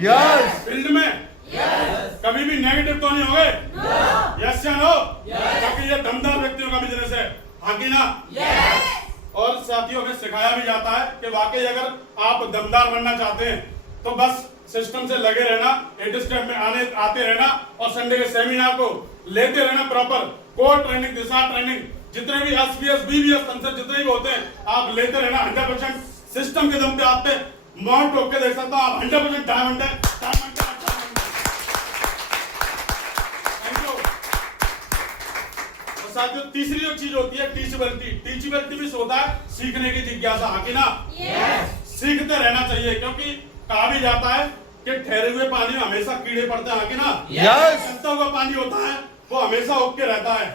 Yes. Field में yes. कभी भी नेगेटिव तो नहीं होगे? नो। यस या नो? क्योंकि ये दमदार व्यक्तियों का बिजनेस है, हाँ कि ना? यस। और साथियों में सिखाया भी जाता है कि वाकई अगर आप दमदार बनना चाहते हैं तो बस सिस्टम से लगे रहना, 8 स्टेप में आते रहना और संडे के सेमिनार को लेते रहना, प्रॉपर कोर ट्रेनिंग, दिशा ट्रेनिंग, जितने भी एसपीएस, बीबीएस कंसेप्ट जितने भी होते हैं आप लेते रहना। 100% सिस्टम के दम पे आप पे माउंट रोक के देख सकता हूं, आप 100% डायमंड है। Thank you. और साथियों तीसरी जो चीज होती है टीचेबिलिटी। टीचेबिलिटी भी होता है सीखने की जिज्ञासा, हाँ कि ना? सीखते रहना चाहिए, क्योंकि कहा भी जाता है कि ठहरे हुए पानी में हमेशा कीड़े पड़ते हैं, हाँ कि ना? चलता हुआ पानी होता है वो हमेशा उग के रहता है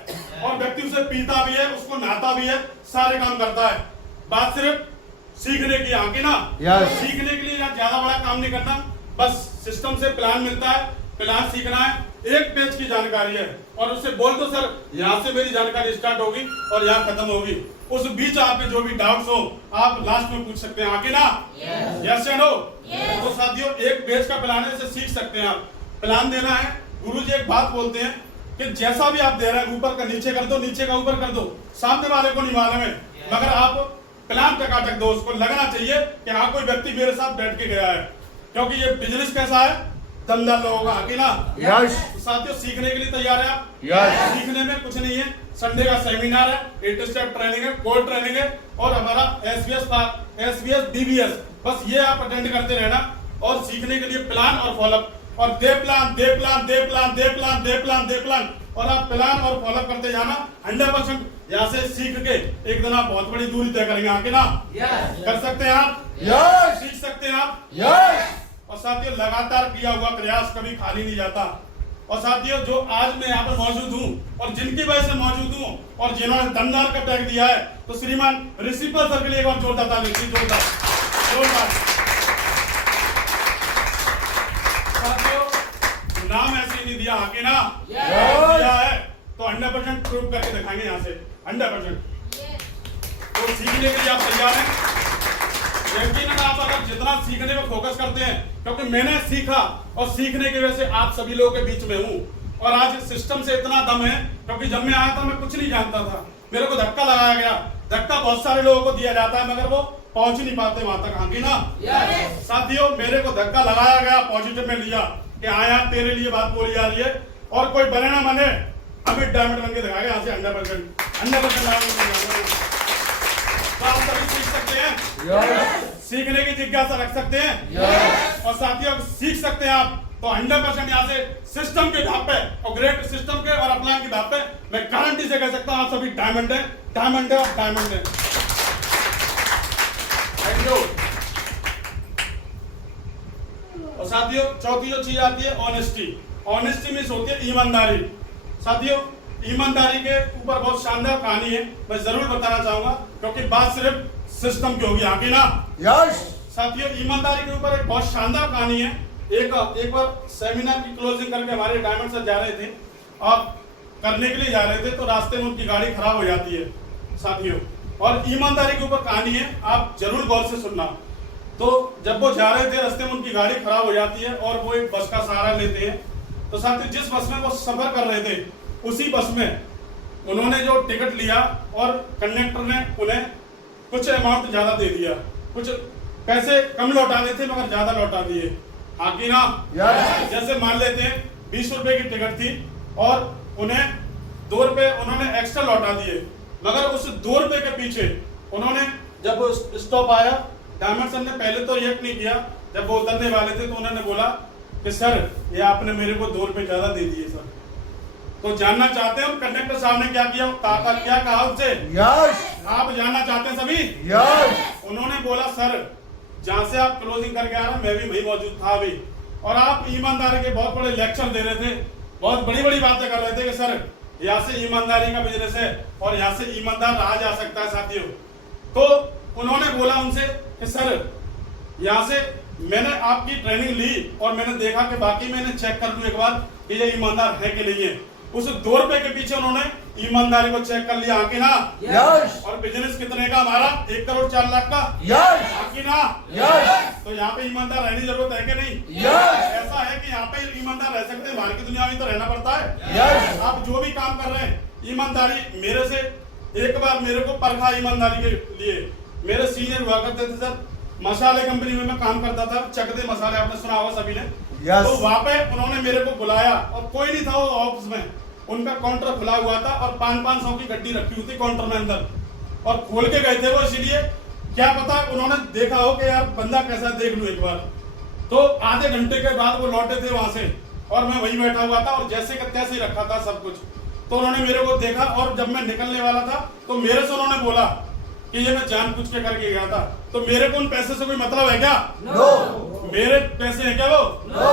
और व्यक्ति उसे पीता भी है, उसको नहाता भी है, सारे काम करता है। बात सिर्फ सीखने की, हाँ कि ना? सीखने के लिए ज्यादा बड़ा काम नहीं करना, बस सिस्टम से प्लान मिलता है, प्लान सीखना है, एक पेज की जानकारी है और उससे बोल दो सर यहाँ से मेरी जानकारी स्टार्ट होगी और यहाँ खत्म होगी। उस बीच आपके जो भी डाउट्स हो आप लास्ट में पूछ सकते हैं, हाँ कि ना? यस या नो? तो साथियों एक पेज का प्लान है, इसे सीख सकते हैं आप। प्लान देना है, गुरुजी एक बात बोलते हैं कि जैसा भी आप दे रहे हैं ऊपर का नीचे कर दो, नीचे का ऊपर कर दो, सामने वाले को नहीं मालूम है, मगर आप प्लान टकाटक दो, उसको लगना चाहिए कि हाँ कोई व्यक्ति मेरे साथ बैठ के गया है, क्योंकि ये बिजनेस कैसा है, दमदार लोगों का, हाँ कि ना? तो साथियों सीखने के लिए तैयार है आप? सीखने में कुछ नहीं है, संडे का सेमिनार है, 8 स्टेप ट्रेनिंग है, कोर ट्रेनिंग है और हमारा एसबीएस बीबीएस, बस ये आप अटेंड करते रहना और सीखने के लिए प्लान और फॉलोअप और दे प्लान और आप प्लान और फॉलोअप करते जाना। 100% यहाँ से सीख के एक दिन आप बहुत बड़ी दूरी तय करेंगे, हाँ कि ना? कर सकते हैं आप? सीख सकते हैं आप? और साथियों लगातार किया हुआ प्रयास कभी खाली नहीं जाता। और साथियों जो आज मैं यहाँ पर मौजूद हूँ और जिनकी वजह से मौजूद हूँ और जिन्होंने दमदार का टैग दिया है, तो श्रीमान प्रिंसिपल सर के लिए एक बार जोरदार ताली, जोरदार। साथियों नाम ऐसे ही नहीं दिया, हाँ कि ना? दिया है तो 100% प्रूव करके दिखाएंगे यहाँ से, 100%। तो सीखने के लिए आप तैयार हैं? यकीनन आप अगर जितना सीखने पे फोकस करते हैं, क्योंकि मैंने सीखा और सीखने की वजह से आप सभी लोगों के बीच में हूँ और आज सिस्टम से इतना दम है, क्योंकि जब मैं आया था मैं कुछ नहीं जानता था, मेरे को धक्का लगाया गया, धक्का बहुत सारे लोगों को दिया जाता है मगर वो पहुंच नहीं पाते वहां तक, हाँ कि ना? साथियों मेरे को धक्का लगाया गया, पॉजिटिव में लिया कि हाँ यार तेरे लिए बात बोली जा रही है और कोई बने ना बने, अभी डायमंड बन के दिखाएगा यहाँ से 100%। आप सभी सीख सकते हैं? सीखने की जिज्ञासा रख सकते हैं? और साथियों सीख सकते हैं आप तो 100% यहाँ से सिस्टम के धाप पे और ग्रेट सिस्टम के और अपलाइन के धाप पे मैं गारंटी से कह सकता हूँ आप सभी डायमंड है, डायमंड है और डायमंड है। Thank you. और साथियों चौथी जो चीज आती है ऑनेस्टी। ऑनेस्टी मीन्स होती है ईमानदारी। साथियों ईमानदारी के ऊपर बहुत शानदार कहानी है, मैं जरूर बताना चाहूंगा, क्योंकि बात सिर्फ सिस्टम की होगी, हाँ कि ना? साथियों ईमानदारी के ऊपर एक बहुत शानदार कहानी है। एक बार सेमिनार की क्लोजिंग करके हमारे डायमंड सर जा रहे थे, आप करने के लिए जा रहे थे, तो रास्ते में उनकी गाड़ी खराब हो जाती है साथियों, और ईमानदारी के ऊपर कहानी है, आप जरूर गौर से सुनना। तो जब वो जा रहे थे रास्ते में उनकी गाड़ी खराब हो जाती है और वो एक बस का सहारा लेते हैं। तो साथियों जिस बस में वो सफर कर रहे थे उसी बस में उन्होंने जो टिकट लिया और कंडक्टर ने उन्हें कुछ अमाउंट ज्यादा दे दिया, कुछ पैसे कम लौटाने थे मगर ज्यादा लौटा दिए, हाँ कि ना? जैसे मान लेते हैं 20 रुपए की टिकट थी और उन्हें 2 रुपए उन्होंने एक्स्ट्रा लौटा दिए, मगर उस 2 रुपए के पीछे उन्होंने जब स्टॉप आया, डायमंड सर ने पहले तो रिएक्ट नहीं किया, जब वो उतरने वाले थे तो उन्होंने बोला कि सर ये आपने मेरे को 2 रुपए ज्यादा दे दिए सर। तो जानना चाहते हैं कंडक्टर साहब ने क्या किया, काका क्या कहा उनसे? आप जानना चाहते हैं सभी? उन्होंने बोला सर जहां से आप क्लोजिंग करके आ रहे हैं मैं भी वही मौजूद था अभी, और आप ईमानदारी के बहुत बड़े लेक्चर दे रहे थे, बहुत बड़ी बड़ी बातें कर रहे थे कि सर यहाँ से ईमानदारी का बिजनेस है और यहाँ से ईमानदार रहा जा सकता है साथियों। तो उन्होंने बोला उनसे कि सर यहाँ से मैंने आपकी ट्रेनिंग ली और मैंने देखा कि बाकी मैंने चेक कर लूं एक बार कि ये ईमानदार है कि नहीं है। उस 2 रुपए के पीछे उन्होंने ईमानदारी को चेक कर लिया, कि ना? यस। और बिजनेस कितने का हमारा? 1 करोड़ 4 लाख का, यस। कि ना? यस। तो यहाँ पे ईमानदार रहने की जरूरत है कि नहीं? यस। ऐसा है कि यहाँ पे ईमानदार रह सकते हैं, बाहर की दुनिया में तो रहना पड़ता है। यस। आप जो भी काम कर रहे हैं, ईमानदारी मेरे से एक बार मेरे को परखा ईमानदारी के लिए। मेरे सीनियर हुआ करते थे सर, मसाले कंपनी में मैं काम करता था, चकदे मसाले, आपने सुना होगा सभी ने। यस। तो वहां पे उन्होंने मेरे को बुलाया और कोई नहीं था वो ऑफिस में, उनका काउंटर खुला हुआ था और 500 की गड्डी रखी हुई थी काउंटर में अंदर, और खोल के गए थे वो, इसीलिए क्या पता उन्होंने देखा हो कि यार बंदा कैसा, देख लूं एक बार। तो आधे घंटे के बाद वो लौटे थे वहां से, और मैं वहीं बैठा हुआ था और जैसे का तैसे रखा था सब कुछ। तो उन्होंने मेरे को देखा और जब मैं निकलने वाला था तो मेरे से उन्होंने बोला कि ये मैं जानबूझ के करके गया था। तो मेरे को उन पैसे से कोई मतलब है क्या? नो। मेरे पैसे हैं क्या वो? नो।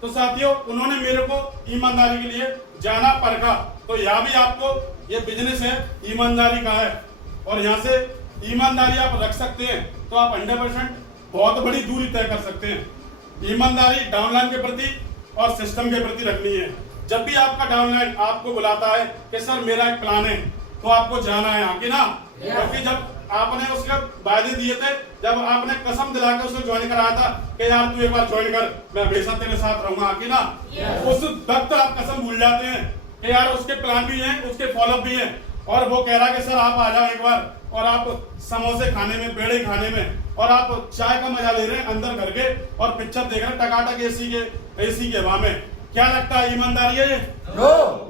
तो साथियों, उन्होंने मेरे को ईमानदारी के लिए जाना परखा। तो यहाँ भी आपको ये बिजनेस है, ईमानदारी का है, और यहाँ से ईमानदारी आप रख सकते हैं तो आप 100% बहुत बड़ी दूरी तय कर सकते हैं। ईमानदारी डाउनलाइन के प्रति और सिस्टम के प्रति रखनी है। जब भी आपका डाउनलाइन आपको बुलाता है कि सर मेरा एक प्लान है, तो आपको जाना है, कि ना? क्योंकि जब आपने उसके वायदे दिए थे, जब आपने कसम दिला के उसे ज्वाइन कराया था कि यार तू एक बार ज्वाइन कर, मैं हमेशा तेरे साथ रहूंगा, कि ना? उस वक्त आप कसम भूल जाते हैं कि यार उसके प्लान भी हैं, उसके फॉलोअप भी हैं, और वो कह रहा है कि सर आप आ जाओ एक बार, और आप समोसे खाने में, पेड़े खाने में, और आप चाय का मजा ले रहे हैं अंदर घर के, और पिक्चर देख रहे हैं टकाटक एसी के हवा में। क्या लगता है ईमानदारी है ये? नो।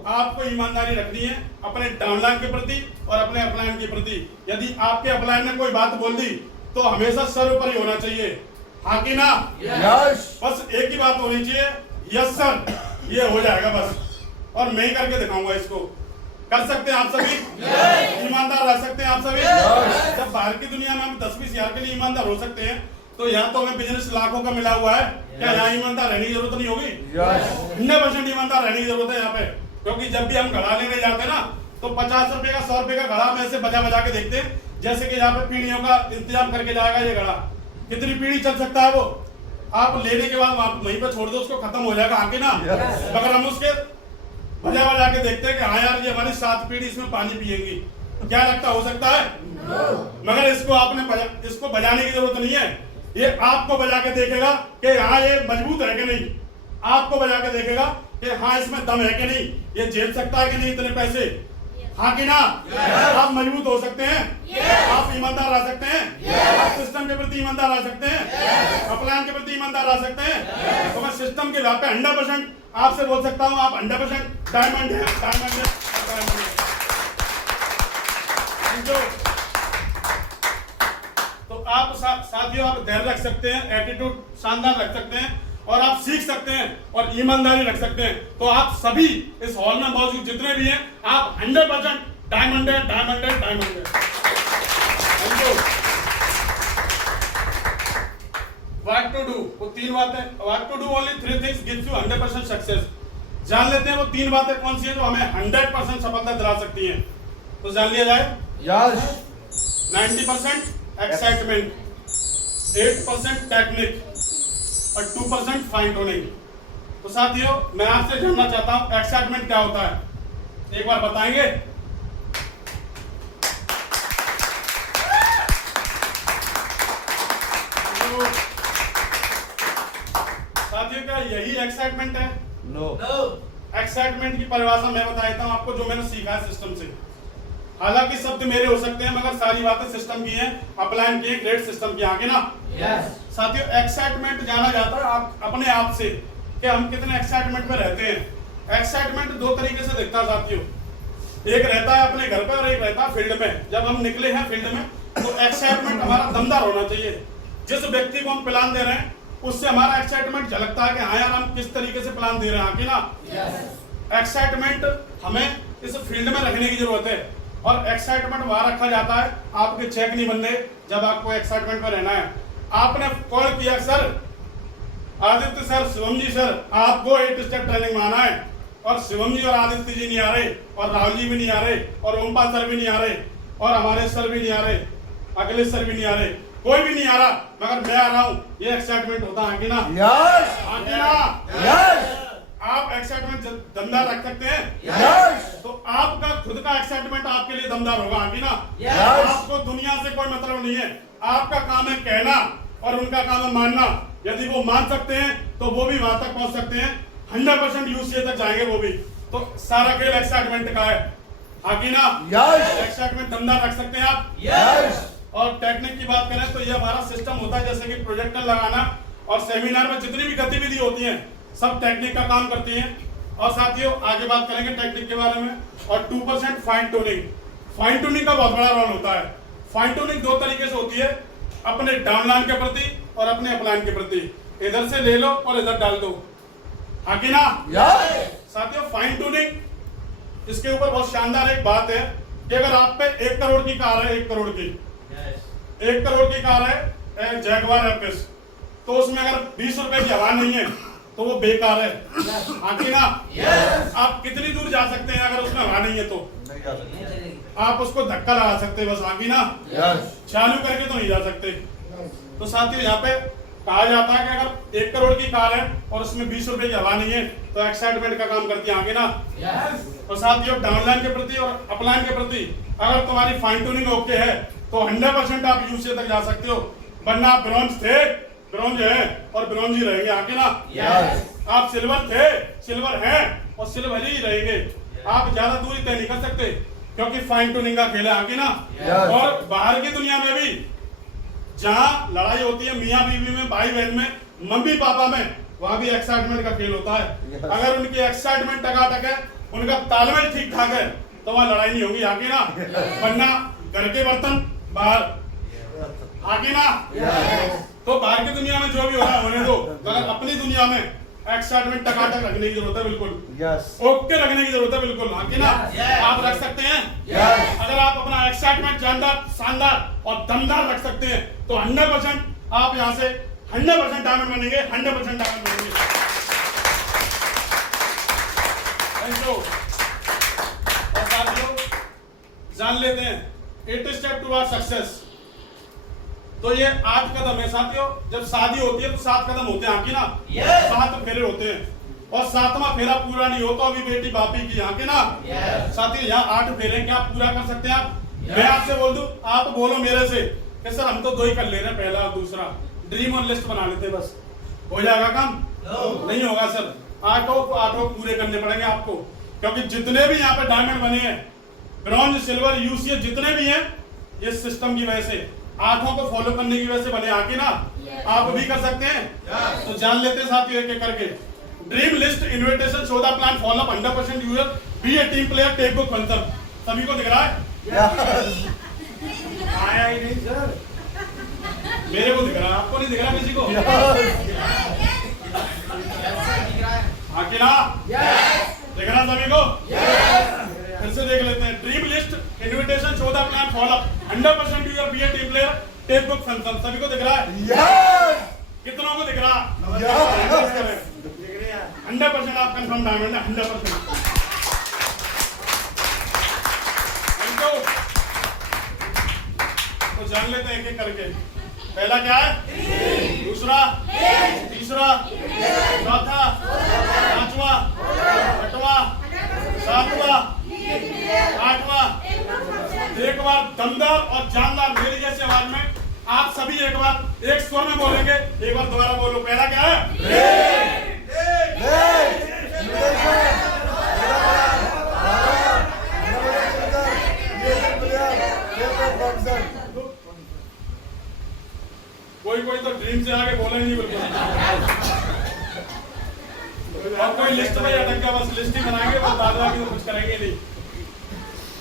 आपको ईमानदारी रखनी है अपने डाउनलाइन के प्रति और अपने अपलाइन के प्रति। यदि आपके अपलाइन ने कोई बात बोल दी तो हमेशा सर्वोपरि होना चाहिए, हाँ कि ना? यस। बस एक ही बात होनी चाहिए, यस सर, ये हो जाएगा बस, और मैं ही करके दिखाऊंगा इसको। कर सकते हैं आप सभी? ईमानदार रह सकते हैं आप सभी? जब बाहर की दुनिया में हम 10-20 हजार के लिए ईमानदार हो सकते हैं, तो यहाँ तो हमें बिजनेस लाखों का मिला हुआ है। क्या यहाँ ईमानदार रहने की जरूरत नहीं होगी? 100% ईमानदार रहने की जरूरत है यहाँ पे। क्योंकि जब भी हम घड़ा लेने जाते हैं ना, तो 50 रुपए का, 100 रुपए का घड़ा में से बजा बजा के देखते हैं, जैसे कि यहाँ पे पीढ़ियों का इंतजाम करके जाएगा ये घड़ा। कितनी पीढ़ी चल सकता है वो? आप लेने के बाद वहीं पे छोड़ दो, उसको खत्म हो जाएगा, आके ना? मगर हम उसके बजा बजा के देखते हैं कि हाँ यार ये हमारी 7 पीढ़ी इसमें पानी पिएंगी। क्या लगता हो सकता है? मगर इसको बजाने की जरूरत नहीं है, ये आपको बजा के देखेगा कि हाँ ये मजबूत है कि नहीं। आपको बजा के देखेगा कि हाँ इसमें दम है कि नहीं, ये झेल सकता है कि नहीं इतने पैसे, हाँ कि ना? आप मजबूत हो सकते हैं, आप ईमानदार रह सकते हैं, आप सिस्टम के प्रति ईमानदार रह सकते हैं, अपलाइन के प्रति ईमानदार रह सकते हैं। तो मैं सिस्टम के यहाँ पे 100% आपसे बोल सकता हूँ, आप 100% डायमंड है, डायमंड है, डायमंड है। तो आप साथियों, आप धैर्य रख सकते हैं, एटीट्यूड शानदार रख सकते हैं, और आप सीख सकते हैं और ईमानदारी रख सकते हैं। तो आप सभी इस हॉल में मौजूद जितने भी हैं, आप 100% डायमंड है, डायमंड है, डायमंड है। What to do? वो 3 बातें। What to do only 3 things gives you 100% success. जान लेते हैं वो 3 बातें कौन सी है जो हमें 100% सफलता दिला सकती हैं। तो जान लिया जाए। यस। 90% एक्साइटमेंट, 8% टेक्निक और 2% फाइन ट्यूनिंग। तो साथियों, मैं आपसे जानना चाहता हूं एक्साइटमेंट क्या होता है, एक बार बताएंगे? तो साथियों, क्या यही एक्साइटमेंट है? नो। एक्साइटमेंट की परिभाषा मैं बता देता हूं आपको, जो मैंने सीखा है सिस्टम से। हालांकि शब्द मेरे हो सकते हैं, मगर सारी बातें सिस्टम की हैं, अपलाइन की, ग्रेड सिस्टम की, आगे ना? साथियों, एक्साइटमेंट जाना जाता है आप अपने आप से कि हम कितने एक्साइटमेंट में रहते हैं। एक्साइटमेंट 2 तरीके से दिखता है साथियों, एक रहता है अपने घर पे और एक रहता है फील्ड में। जब हम निकले हैं फील्ड में तो एक्साइटमेंट हमारा दमदार होना चाहिए। जिस व्यक्ति को हम प्लान दे रहे हैं उससे हमारा एक्साइटमेंट झलकता है कि हाँ यार हम किस तरीके से प्लान दे रहे हैं, ना? एक्साइटमेंट हमें इस फील्ड में रखने की जरूरत है, और एक्साइटमेंट वहां रखा जाता है, आपके चेक नहीं बनने जब आपको एक्साइटमेंट में रहना है। आपने कॉल किया, सर आदित्य सर, शिवम जी सर, आपको 8 स्टेप ट्रेनिंग में आना है, और शिवम जी और आदित्य जी नहीं आ रहे, और राहुल जी भी नहीं आ रहे, और ओमपाल सर भी नहीं आ रहे, और हमारे सर भी नहीं आ रहे, अखिलेश सर भी नहीं आ रहे, कोई भी नहीं आ रहा, मगर मैं आ रहा हूँ, ये एक्साइटमेंट होता है कि ना? यस। हाँ कि ना? यस। आप एक्साइटमेंट दमदार रख सकते हैं? यस तो आपका खुद का एक्साइटमेंट आपके लिए दमदार होगा आगे ना। Yes. आपको दुनिया से कोई मतलब नहीं है, आपका काम है कहना और उनका काम है मानना। यदि वो मान सकते हैं तो वो भी वहां तक पहुंच सकते हैं, 100% यूसीए तक जाएंगे वो भी। तो सारा खेल एक्साइटमेंट का है आगे ना। यस एक्साइटमेंट दमदार रख सकते हैं आप। यस और टेक्निक की बात करें तो ये हमारा सिस्टम होता है, जैसे कि प्रोजेक्टर लगाना और सेमिनार में जितनी भी गतिविधि होती हैं सब टेक्निक का काम करती हैं। और साथियों आगे बात करेंगे टेक्निक के बारे में। और 2% फाइन ट्यूनिंग, फाइन ट्यूनिंग का बहुत बड़ा रोल होता है। फाइन ट्यूनिंग दो तरीके से होती है, अपने डाउनलाइन के प्रति और अपने अपलाइन के प्रति। इधर से ले लो और इधर डाल दो आगे ना। यस साथियों फाइन ट्यूनिंग, इसके ऊपर बहुत शानदार एक बात है कि अगर आप पे 1 करोड़ की कार है, 1 करोड़ की 1 करोड़ की कार है जैगवार एपिस, तो उसमें अगर 20 रुपए की हवा नहीं है तो वो बेकार है आगे ना। Yes. आप कितनी दूर जा सकते हैं अगर उसमें हवा नहीं है तो? नहीं जा सकते। आप उसको धक्का लगा सकते हैं बस आगे ना, यस चालू करके तो नहीं जा सकते। तो साथियों यहाँ पे कहा जाता है कि अगर 1 करोड़ की कार है और उसमें 20 रुपए की हवा नहीं है तो एक्साइटमेंट का काम करती है आगे ना। और साथियों डाउनलाइन के प्रति और अपलाइन के प्रति अगर तुम्हारी फाइन ट्यूनिंग ओके है तो 100% आप यूसीए तक जा सकते हो। वरना आप ब्रॉन्ज थे, ब्रॉन्ज है और ब्रॉन्ज ही रहेंगे आगे ना। यस आप सिल्वर थे, सिल्वर हैं और सिल्वर ही रहेंगे। आप ज्यादा दूरी तय नहीं कर सकते क्योंकि फाइन ट्यूनिंग का खेल है आगे ना। Yes. और बाहर की दुनिया में भी जहां लड़ाई होती है मियाँ बीवी में, भाई बहन में, मम्मी पापा में, वहां भी एक्साइटमेंट का खेल होता है। Yes. अगर उनकी एक्साइटमेंट टकाटक है, उनका तालमेल ठीक ठाक है तो वहां लड़ाई नहीं होगी आगे ना। वरना घर के बर्तन बाहर आगे ना। तो बाहर की दुनिया में जो भी हो रहा है होने दो, अगर अपनी दुनिया में एक्साइटमेंट टकाटक रखने की जरूरत है, बिल्कुल यस ओके रखने की जरूरत है, बिल्कुल आगे ना। आप रख सकते हैं। Yes. अगर आप अपना एक्साइटमेंट जानदार, शानदार और दमदार रख सकते हैं तो 100% आप यहाँ से 100% डायमंड बनेंगे, 100% डायमंड बनेंगे। Thank you. और साथियों जान लेते हैं 8 स्टेप टुवर्ड सक्सेस। तो ये 8 कदम है साथियों। जब शादी होती है तो 7 कदम होते हैं आगे ना। 7 फेरे होते हैं और 7वां फेरा पूरा नहीं हो तो अभी बेटी बापी की आगे ना। साथियों यहाँ 8 फेरे क्या आप पूरा कर सकते हैं आप? मैं आपसे बोल दूं, आप बोलो मेरे से कि सर हम तो 2 ही कर ले रहे हैं, पहला और दूसरा। ड्रीम और लिस्ट बना लेते बस, हो जाएगा काम? नहीं होगा सर, 8 पूरे करने पड़ेंगे आपको। क्योंकि जितने भी यहाँ पे डायमंड बने हैं, ब्रॉन्ज, सिल्वर, यूसीए जितने भी हैं, ये सिस्टम की वजह से, 8 को फॉलो करने की वजह से बने आगे ना। आप भी कर सकते हैं। तो जान लेते हैं साथियों एक एक करके। Dream list, invitation, show the plan, follow up, 100% user, be a team player, take book concern. सभी को दिख रहा है? आया ही नहीं सर। मेरे को दिख रहा है, आपको नहीं दिख रहा किसी को? आगे ना दिख रहा सभी को? फिर से देख लेते हैं। Dream list, invitation, show the plan, follow up, 100% user, be a team player, take book concern. सभी को दिख रहा है? यस कितनों को दिख रहा? 100% आप कंफर्म डायमंड है, 100%। Thank you. तो जान लेते हैं एक एक करके। पहला क्या है? दूसरा, तीसरा, चौथा, पांचवा, छठवां, सातवां, आठवां। एक बार दमदार और जानदार मेरी जैसी आवाज में आप सभी एक बार एक स्वर में बोलेंगे। एक बार दोबारा बोलो। पहला क्या है? कोई कोई तो ड्रीम से आगे बोले नहीं बिल्कुल। और कोई लिस्ट में अटक गया, बस लिस्ट ही बनाएंगे, बस बाद में तो कुछ करेंगे नहीं।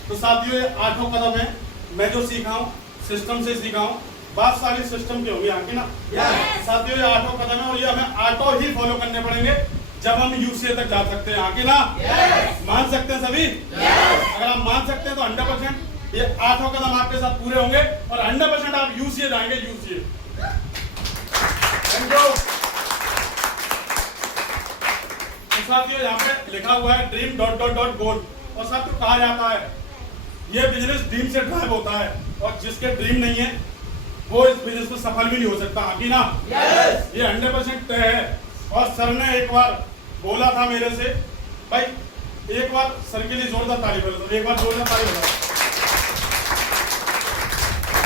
तो साथियों ये 8 कदम है, मैं जो सीखा हूँ सिस्टम से सीखा हूँ। बात सारी सिस्टम की होगी आगे ना। साथियों ये 8 कदम है और ये हमें 8 ही फॉलो करने पड़ेंगे जब हम यूसीए तक जा सकते हैं आगे ना। मान सकते हैं सभी? अगर आप मान सकते हैं तो 100% ये 8 कदम आपके साथ पूरे होंगे और 100% आप यूसीए जाएंगे। यूसीए तो साथियों यहाँ पे लिखा हुआ है ड्रीम ... गोल। और साथियों कहा जाता है ये बिजनेस ड्रीम से ड्राइव होता है और जिसके ड्रीम नहीं है वो इस बिजनेस में सफल भी नहीं हो सकता आगे ना। ये 100% तय है। और सर ने एक बार बोला था मेरे से, भाई एक बार सर के लिए जोरदार ताली बजा दो, एक बार जोरदार ताली बजा।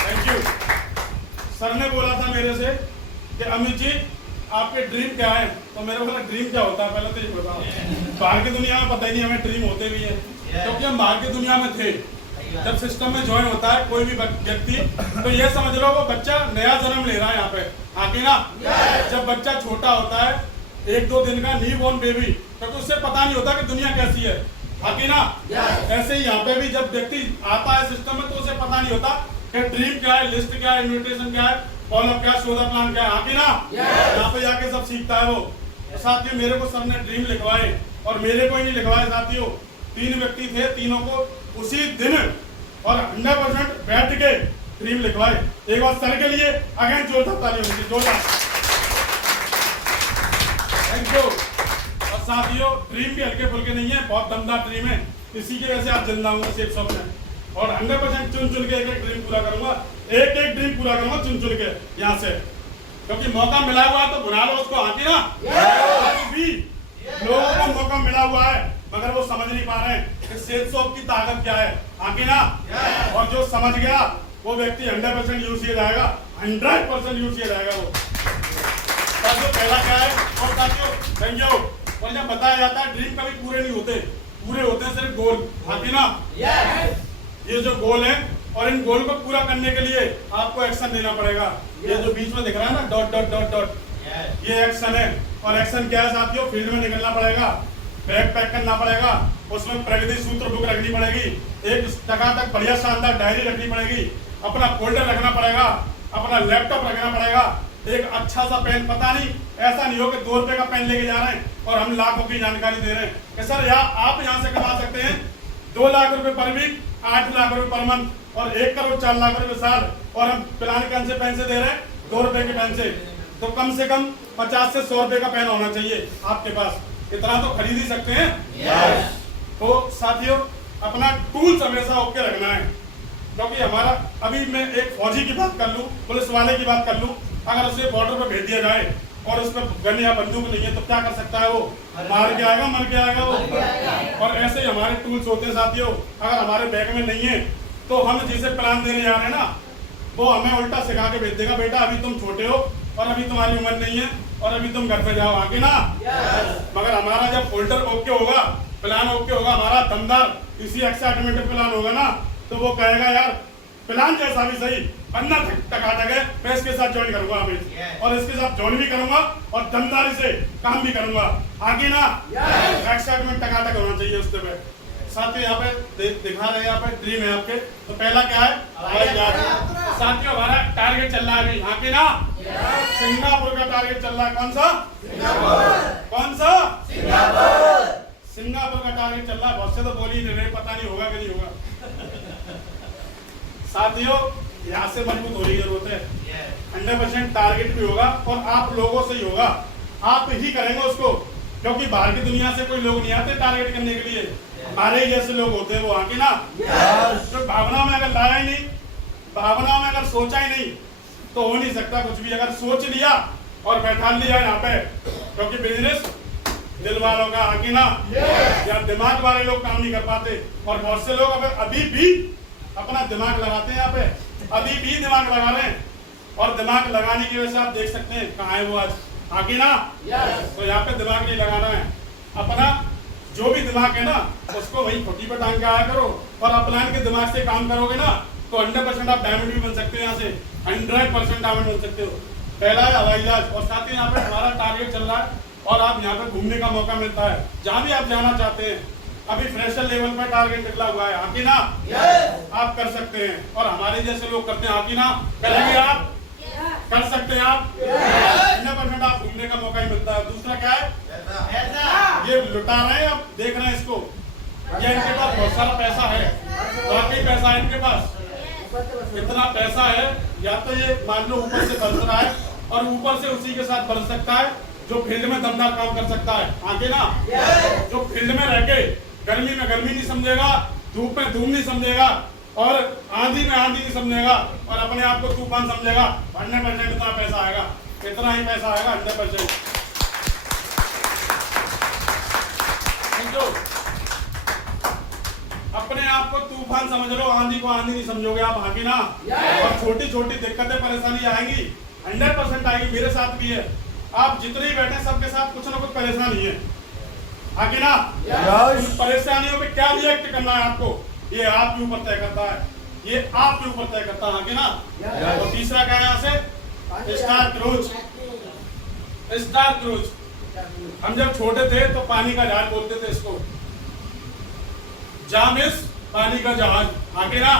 Thank you. सर ने बोला था मेरे से कि अमित जी आपके ड्रीम क्या है, तो मेरे को ड्रीम क्या होता है पहले तो ये बताओ। बाहर की दुनिया में पता ही नहीं हमें ड्रीम होते भी है, क्योंकि हम बाहर की दुनिया में थे। जब सिस्टम में ज्वाइन होता है कोई भी व्यक्ति, तो ये समझ लो वो बच्चा नया जन्म ले रहा है यहाँ पे, आगे ना। जब बच्चा छोटा होता है 1-2 दिन का न्यू बॉर्न बेबी, क्योंकि उससे पता नहीं होता कि दुनिया कैसी है, आगे ना। ऐसे ही यहाँ पे भी जब व्यक्ति आता है सिस्टम में, तो उसे पता नहीं होता कि ड्रीम क्या है, लिस्ट क्या है, इन्विटेशन क्या है, फॉलोअप क्या है, शो द प्लान क्या है, आगे ना। यहाँ पे जाके सब सीखता है वो। साथियों मेरे को सर ने ड्रीम लिखवाए, और मेरे को ही नहीं लिखवाए साथियों, 3 व्यक्ति थे, तीनों को उसी दिन और 100% बैठ के ड्रीम लिखवाए। एक बार सर के लिए अगेन जोरदार ताली होगी, जोरदार। Thank you. और साथियों ड्रीम भी हल्के फुल्के नहीं है, बहुत दमदार ड्रीम है, इसी की वजह से आज जिंदा हूँ शेख साहब में। और 100% चुन चुन के एक ड्रीम पूरा करूंगा, एक ड्रीम पूरा करूंगा चुन चुन के यहाँ से, क्योंकि मौका मिला हुआ है तो बुला लो उसको, आके ना। आज भी लोगों को मौका मिला हुआ है, मगर वो समझ नहीं पा रहे हैं कि शेख साहब की ताकत क्या है, आके ना। और जो समझ गया वो व्यक्ति 100% यूज किया जाएगा, 100% यूज किया जाएगा वो। साथियों पहला क्या है, और साथियों थैंक यू। और जब बताया जाता है ड्रीम कभी पूरे नहीं होते, पूरे होते हैं सिर्फ गोल, आके ना। ये जो गोल है, और इन गोल को पूरा करने के लिए आपको एक्शन लेना पड़ेगा। ये जो बीच में दिख रहा है ना डॉट डॉट डॉट डॉट, ये एक्शन है। और एक्शन क्या है साथियों, फील्ड में निकलना पड़ेगा, बैग पैक करना पड़ेगा, उसमें प्रगति सूत्र बुक रखनी पड़ेगी, एक टकाटक बढ़िया शानदार डायरी रखनी पड़ेगी, अपना फोल्डर रखना पड़ेगा, अपना लैपटॉप रखना पड़ेगा, एक अच्छा सा पेन। पता नहीं ऐसा नहीं हो कि 2 रुपए का पेन लेके जा रहे हैं और हम लाखों की जानकारी दे रहे हैं कि सर आप यहाँ से कमा सकते हैं 2 लाख रुपए पर वीक, 8 लाख रुपए पर मंथ, और 1 करोड़ 4 लाख रुपए साल, और हम प्लान कौन से पेन से दे रहे हैं, 2 रुपए के पेन से। तो कम से कम 50 से 100 रुपए का पेन होना चाहिए आपके पास, इतना तो खरीद ही सकते हैं। तो साथियों अपना टूल्स हमेशा ओके रखना है, क्योंकि हमारा अभी मैं एक फौजी की बात कर लूं, पुलिस वाले की बात कर लूं, अगर उसे बॉर्डर पर भेज दिया जाए और उस पर गन या बंदूक नहीं है तो क्या कर सकता है वो, मार के आएगा, मर के आएगा वो। और ऐसे ही हमारे टूल्स होते हैं साथियों, अगर हमारे बैग में नहीं है तो हम जिसे प्लान देने जा रहे हैं ना, वो हमें उल्टा सिखा के भेज देगा, बेटा अभी तुम छोटे हो और अभी तुम्हारी उम्र नहीं है और अभी तुम घर पे जाओ, आगे ना। मगर हमारा जब फोल्डर ओके होगा, प्लान ओके होगा, हमारा दमदार इसी एक्साइटमेंट प्लान होगा ना, तो वो कहेगा यार प्लान जैसा भी सही, अन्ना टकाटक है, मैं इसके साथ ज्वाइन करूंगा अमित, और इसके साथ ज्वाइन भी करूंगा और दमदारी से काम भी करूंगा, आगे ना। एक्साइटमेंट टकाटक होना चाहिए उसके पे। साथियों यहाँ पे दिखा रहे हैं, यहाँ पे ड्रीम है आपके, तो पहला क्या है हवाई जहाज। साथियों हमारा टारगेट चल रहा है अभी, आगे ना। सिंगापुर का टारगेट चल रहा है, कौन सा, कौन सा, सिंगापुर का टारगेट चल रहा है। बहुत से तो बोली नहीं रहे, पता नहीं होगा कि नहीं होगा। साथियों यहाँ से मजबूत होने की जरूरत है, 100% टारगेट भी होगा और आप लोगों से ही होगा, आप ही करेंगे उसको, क्योंकि बाहर की दुनिया से कोई लोग नहीं आते टारगेट करने के लिए, हमारे ही जैसे लोग होते हैं वो, आके ना। तो भावना में अगर लाया ही नहीं, भावना में अगर सोचा ही नहीं, तो हो नहीं सकता कुछ भी। अगर सोच लिया और बैठा लिया यहाँ पे, क्योंकि बिजनेस दिल वालों का, आगे ना। या दिमाग वाले लोग काम नहीं कर पाते, और बहुत से लोग अभी भी अपना दिमाग लगाते हैं यहाँ पे, अभी भी दिमाग लगा रहे हैं, और दिमाग लगाने की वजह से आप देख सकते हैं कहाँ है वो आज, आगे ना। तो यहाँ पे दिमाग नहीं लगाना है, अपना जो भी दिमाग है ना उसको वही खोटी पे टांग के आया करो, और अपलाइन के दिमाग से काम करोगे ना तो 100% आप डायमंड भी बन सकते हो, यहाँ से 100% डायमंड बन सकते हो। पहला है हवाई जहाज, और साथ ही यहाँ पे हमारा टारगेट चल रहा है, और आप यहाँ पे घूमने का मौका मिलता है जहाँ भी आप जाना चाहते हैं। अभी फ्रेशर लेवल पर टारगेट निकला हुआ है, आगे ना। आप कर सकते हैं, और हमारे जैसे लोग करते हैं, आगे ना। करेंगे आप, कर सकते हैं आप, 100% आप घूमने का मौका ही मिलता है। दूसरा क्या है, ये लुटा रहे हैं, आप देख रहे हैं इसको, ये इनके पास बहुत सारा पैसा है, वाकई पैसा है इनके पास, इतना पैसा है, या तो ये मान लो ऊपर से बरस रहा है, और ऊपर से उसी के साथ बरस सकता है जो फील्ड में दमदार काम कर सकता है, आगे ना। जो फील्ड में रह के गर्मी में गर्मी नहीं समझेगा, धूप में धूप नहीं समझेगा, और आंधी में आंधी नहीं समझेगा, और अपने आप को तूफान समझेगा, 100% इतना पैसा आएगा, इतना ही पैसा आएगा, 100%। समझो, अपने आप को तूफान समझ लो, आंधी को आंधी नहीं समझोगे आप, आगे ना। और छोटी छोटी दिक्कतें परेशानी आएंगी, 100% आएगी, मेरे साथ भी है। आप जितने ही बैठे सबके साथ कुछ ना कुछ परेशानी है, आगे ना। उन परेशानियों पे क्या रिएक्ट करना है आपको, ये आपके ऊपर तय करता है, ये आपके ऊपर तय करता है, आगे ना। और तीसरा क्या है यहाँ से, स्टार क्रूज। स्टार क्रूज, हम जब छोटे थे तो पानी का जहाज बोलते थे इसको, जामिस पानी का जहाज, आगे ना।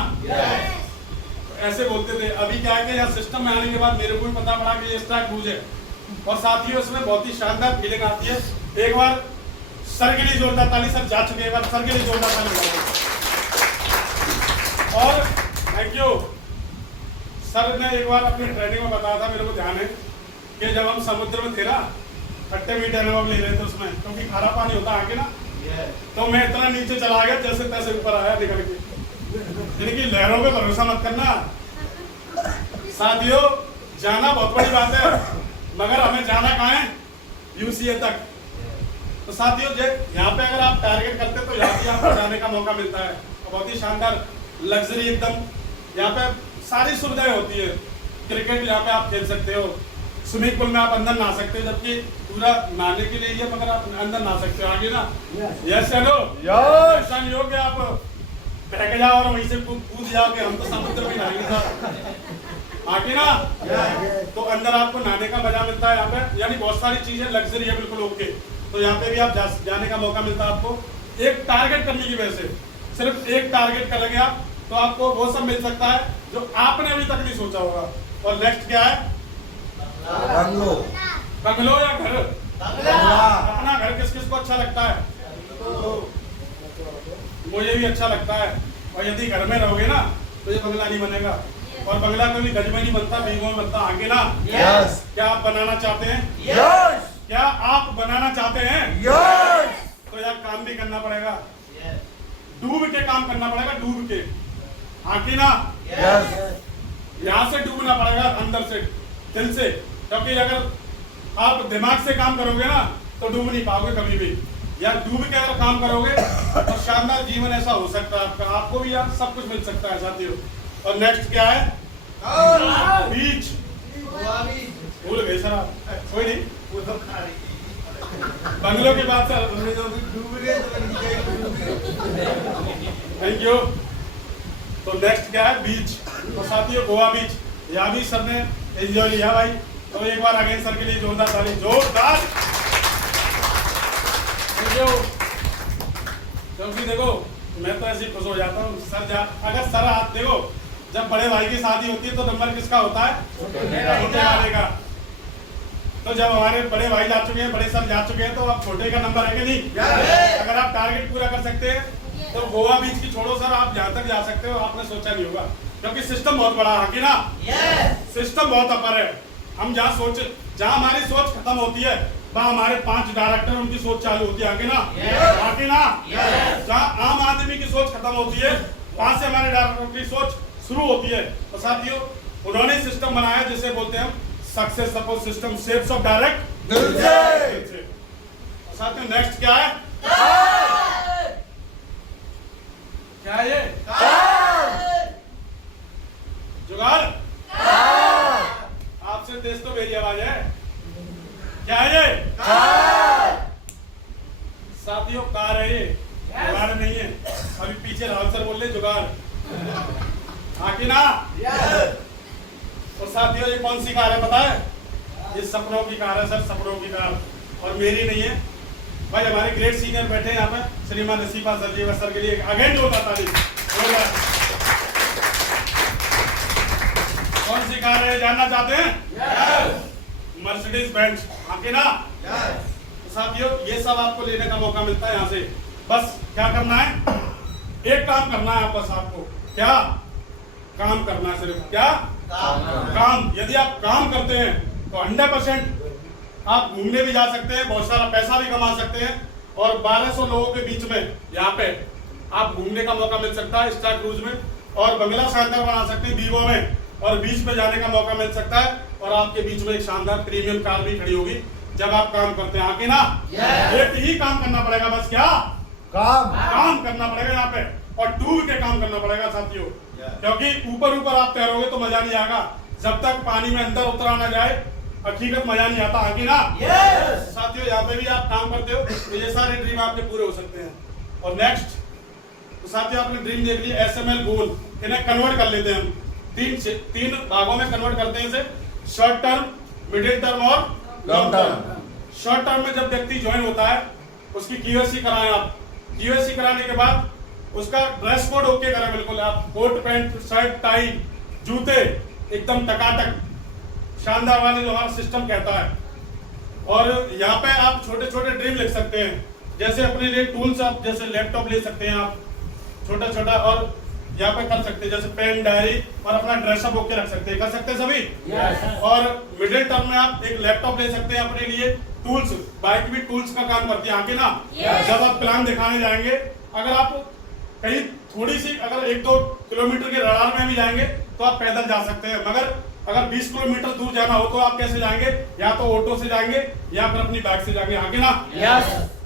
ऐसे बोलते थे। अभी क्या है कि यहाँ सिस्टम में आने के बाद मेरे को भी पता पड़ा कि ये स्टार क्रूज है, और साथियों इसमें बहुत ही शानदार फीलिंग आती है। एक बार सर के लिए जोरदार ताली, सर जा चुके, एक बार सर के लिए जोरदार ताली बजाओ। और थैंक यू, सर ने एक बार अपनी ट्रेनिंग में बताया था, मेरे को ध्यान है कि जब हम समुद्र में थे ना, खट्टे मीठे अनुभव ले रहे थे उसमें, क्योंकि खारा पानी होता है आगे ना, तो मैं इतना नीचे चला गया जैसे तैसे ऊपर आया निकल के। यानी कि लहरों पे भरोसा मत करना साथियों, जाना बहुत बड़ी बात है, मगर हमें जाना कहाँ है, यूसीए तक। तो साथियों यहाँ पे अगर आप टारगेट करते तो यहाँ भी आपको जाने का मौका मिलता है, बहुत ही शानदार लग्जरी एकदम, यहाँ पे सारी सुविधाएं होती है। क्रिकेट यहाँ पे आप खेल सकते हो, स्विमिंग पूल में आप अंदर नहा सकते हो, जबकि पूरा नहाने के लिए ये, मगर आप अंदर नहा सकते हो, आगे ना। यस हेलो, ऐसा नहीं हो कि आप बह जाओ और वहीं से कूद जाओ कि हम तो समुद्र में नहाएंगे सर, आगे ना। तो अंदर आपको नहाने का मजा मिलता है यहाँ पे, यानी बहुत सारी चीजें लग्जरी है, बिल्कुल ओके। तो यहाँ पे भी आप जाने का मौका मिलता है आपको, एक टारगेट करने की वजह से, सिर्फ एक टारगेट करेंगे आप तो आपको वो सब मिल सकता है जो आपने अभी तक नहीं सोचा होगा। और नेक्स्ट क्या है, बंगलो। बंगलो या घर, अपना घर किस किस को अच्छा लगता है, मुझे भी अच्छा लगता है। और यदि घर में रहोगे ना तो ये बंगला नहीं बनेगा, और बंगला कभी गज में नहीं बनता, बीघों में बनता, आगे ना। क्या आप बनाना चाहते हैं? क्या आप बनाना चाहते हैं? तो यार काम भी करना पड़ेगा, डूब के काम करना पड़ेगा, डूब के, आगे ना। यहाँ से डूबना पड़ेगा, अंदर से, दिल से, क्योंकि अगर आप दिमाग से काम करोगे ना तो डूब नहीं पाओगे कभी भी। यार डूब के अगर काम करोगे तो शानदार जीवन ऐसा हो सकता है आपका, आपको भी यार सब कुछ मिल सकता है साथियों। और नेक्स्ट क्या है, बीच। भूल गए सर आप, कोई नहीं, बंगलों के बाद सर, थैंक यू। तो नेक्स्ट क्या है, बीच। तो साथियों गोवा बीच, यहाँ भी सर ने एंजॉय लिया भाई, तो एक बार अगेन सर के लिए जोरदार ताली, जोरदार। क्योंकि देखो मैं तो ऐसे ही खुश हो जाता हूँ सर, अगर सर आप देखो जब बड़े भाई की शादी होती है तो नंबर किसका होता है, छोटे वाले का। तो जब हमारे बड़े भाई जा चुके हैं, बड़े सर जा चुके हैं, तो अब छोटे का नंबर है कि नहीं। अगर आप टारगेट पूरा कर सकते हैं तो गोवा बीच की छोड़ो सर, आप जहाँ तक जा सकते हो आपने सोचा नहीं होगा, क्योंकि सिस्टम बहुत बड़ा है ना। सिस्टम बहुत अपर है, हम जहाँ हमारी सोच खत्म होती है वहाँ हमारे 5 डायरेक्टर उनकी सोच चालू होती है, आगे ना। आगे ना, जहाँ आम आदमी की सोच खत्म होती है वहाँ से हमारे डायरेक्टर की सोच शुरू होती है। तो साथियों उन्होंने सिस्टम बनाया जिसे बोलते हैं हम success support system, shapes of direct. साथियों नेक्स्ट क्या है, क्या है ये, जुगाड़। आपसे तेज तो मेरी आवाज है, क्या है ये, साथियों कार है ये, जुगाड़ नहीं है। अभी पीछे राहुल सर बोल रहे जुगाड़, आके ना। और साथियों ये कौन सी कार है पता है, ये सपनों की कार है सर, सपनों की कार, और मेरी नहीं है भाई। हमारे ग्रेट सीनियर बैठे हैं यहाँ पे, श्रीमान नसीफा सर जी, सर के लिए अगेन जोरदार ताली। कौन सी कार है जानना चाहते हैं, मर्सिडीज बेंज, आके ना। तो साथियों ये सब आपको लेने का मौका मिलता है यहाँ से, बस क्या करना है, एक काम करना है बस आपको, क्या काम करना है, सिर्फ क्या काम। यदि आप काम करते हैं तो 100% आप घूमने भी जा सकते हैं, बहुत सारा पैसा भी कमा सकते हैं, और 1200 लोगों के बीच में यहाँ पे आप घूमने का मौका मिल सकता है स्टार क्रूज में, और बंगला शानदार बना सकते हैं बीगो में, और बीच पे जाने का मौका मिल सकता है, और आपके बीच में एक शानदार प्रीमियम कार भी खड़ी होगी जब आप काम करते हैं, आके ना। एक ही काम करना पड़ेगा बस, क्या काम करना पड़ेगा यहाँ पे, और डूब के काम करना पड़ेगा साथियों, क्योंकि ऊपर ऊपर आप तैरोगे तो मजा नहीं आएगा, जब तक पानी में अंदर उतरा ना जाए हकीकत मजा नहीं आता, आगे ना। साथियों यहाँ पे भी आप काम करते हो तो ये सारे ड्रीम आपके पूरे हो सकते हैं। और नेक्स्ट तो साथियों आपने ड्रीम देख लिया, SML गोल, इन्हें कन्वर्ट कर लेते हैं हम तीन भागों में कन्वर्ट करते हैं इसे, शॉर्ट टर्म, मिडिल टर्म और लॉन्ग टर्म। शॉर्ट टर्म में जब व्यक्ति ज्वाइन होता है उसकी QSC कराएं आप, QSC कराने के बाद उसका ड्रेस कोड ओके करें बिल्कुल, आप कोट पैंट शर्ट टाई जूते एकदम टकाटक शानदार वाले जो हमारा सिस्टम कहता है। और यहाँ पे आप छोटे छोटे ड्रीम लिख सकते हैं, जैसे अपने लिए टूल्स आप जैसे लैपटॉप ले सकते हैं आप छोटा छोटा, और यहाँ पे कर सकते हैं जैसे पेन डायरी और अपना ड्रेसअप ओके रख सकते हैं, कर सकते हैं सभी। और मिडिल टर्म में आप एक लैपटॉप ले सकते हैं अपने लिए, टूल्स, बाइक भी टूल्स का काम करती है आगे ना। जब आप प्लान दिखाने जाएंगे, अगर आप कहीं थोड़ी सी अगर 1-2 किलोमीटर के रडार में भी जाएंगे तो आप पैदल जा सकते हैं, मगर अगर 20 किलोमीटर दूर जाना हो तो आप कैसे जाएंगे, या तो ऑटो से जाएंगे या फिर अपनी बाइक से जाएंगे आगे ना।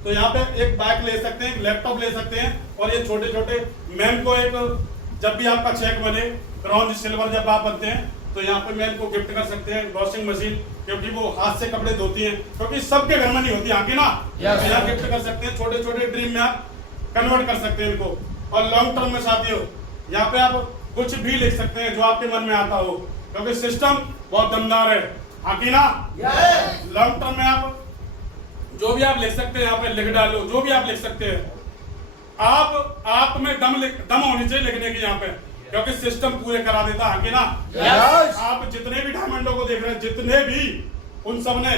तो यहाँ पे एक बाइक ले सकते हैं, एक लैपटॉप ले सकते हैं, और ये छोटे छोटे मैम को एक, जब भी आपका चेक बने ब्रॉन्ज सिल्वर जब आप बनते हैं तो यहाँ पे मैम को गिफ्ट कर सकते हैं वॉशिंग मशीन, क्योंकि वो हाथ से कपड़े धोती हैं, क्योंकि सबके घर में नहीं होती आगे ना। यहाँ गिफ्ट कर सकते हैं, छोटे छोटे ड्रीम में आप कन्वर्ट कर सकते हैं इनको। और लॉन्ग टर्म में साथियों यहाँ पे आप कुछ भी लिख सकते हैं जो आपके मन में आता हो, क्योंकि सिस्टम बहुत दमदार है आगे ना। लॉन्ग टर्म में आप जो भी आप लिख सकते हैं यहाँ पे लिख डालो, जो भी आप लिख सकते हैं, आप में दम होनी चाहिए लिखने की यहाँ पे, क्योंकि सिस्टम पूरे करा देता है ना। आप जितने भी डायमंडों को देख रहे हैं, जितने भी, उन सब ने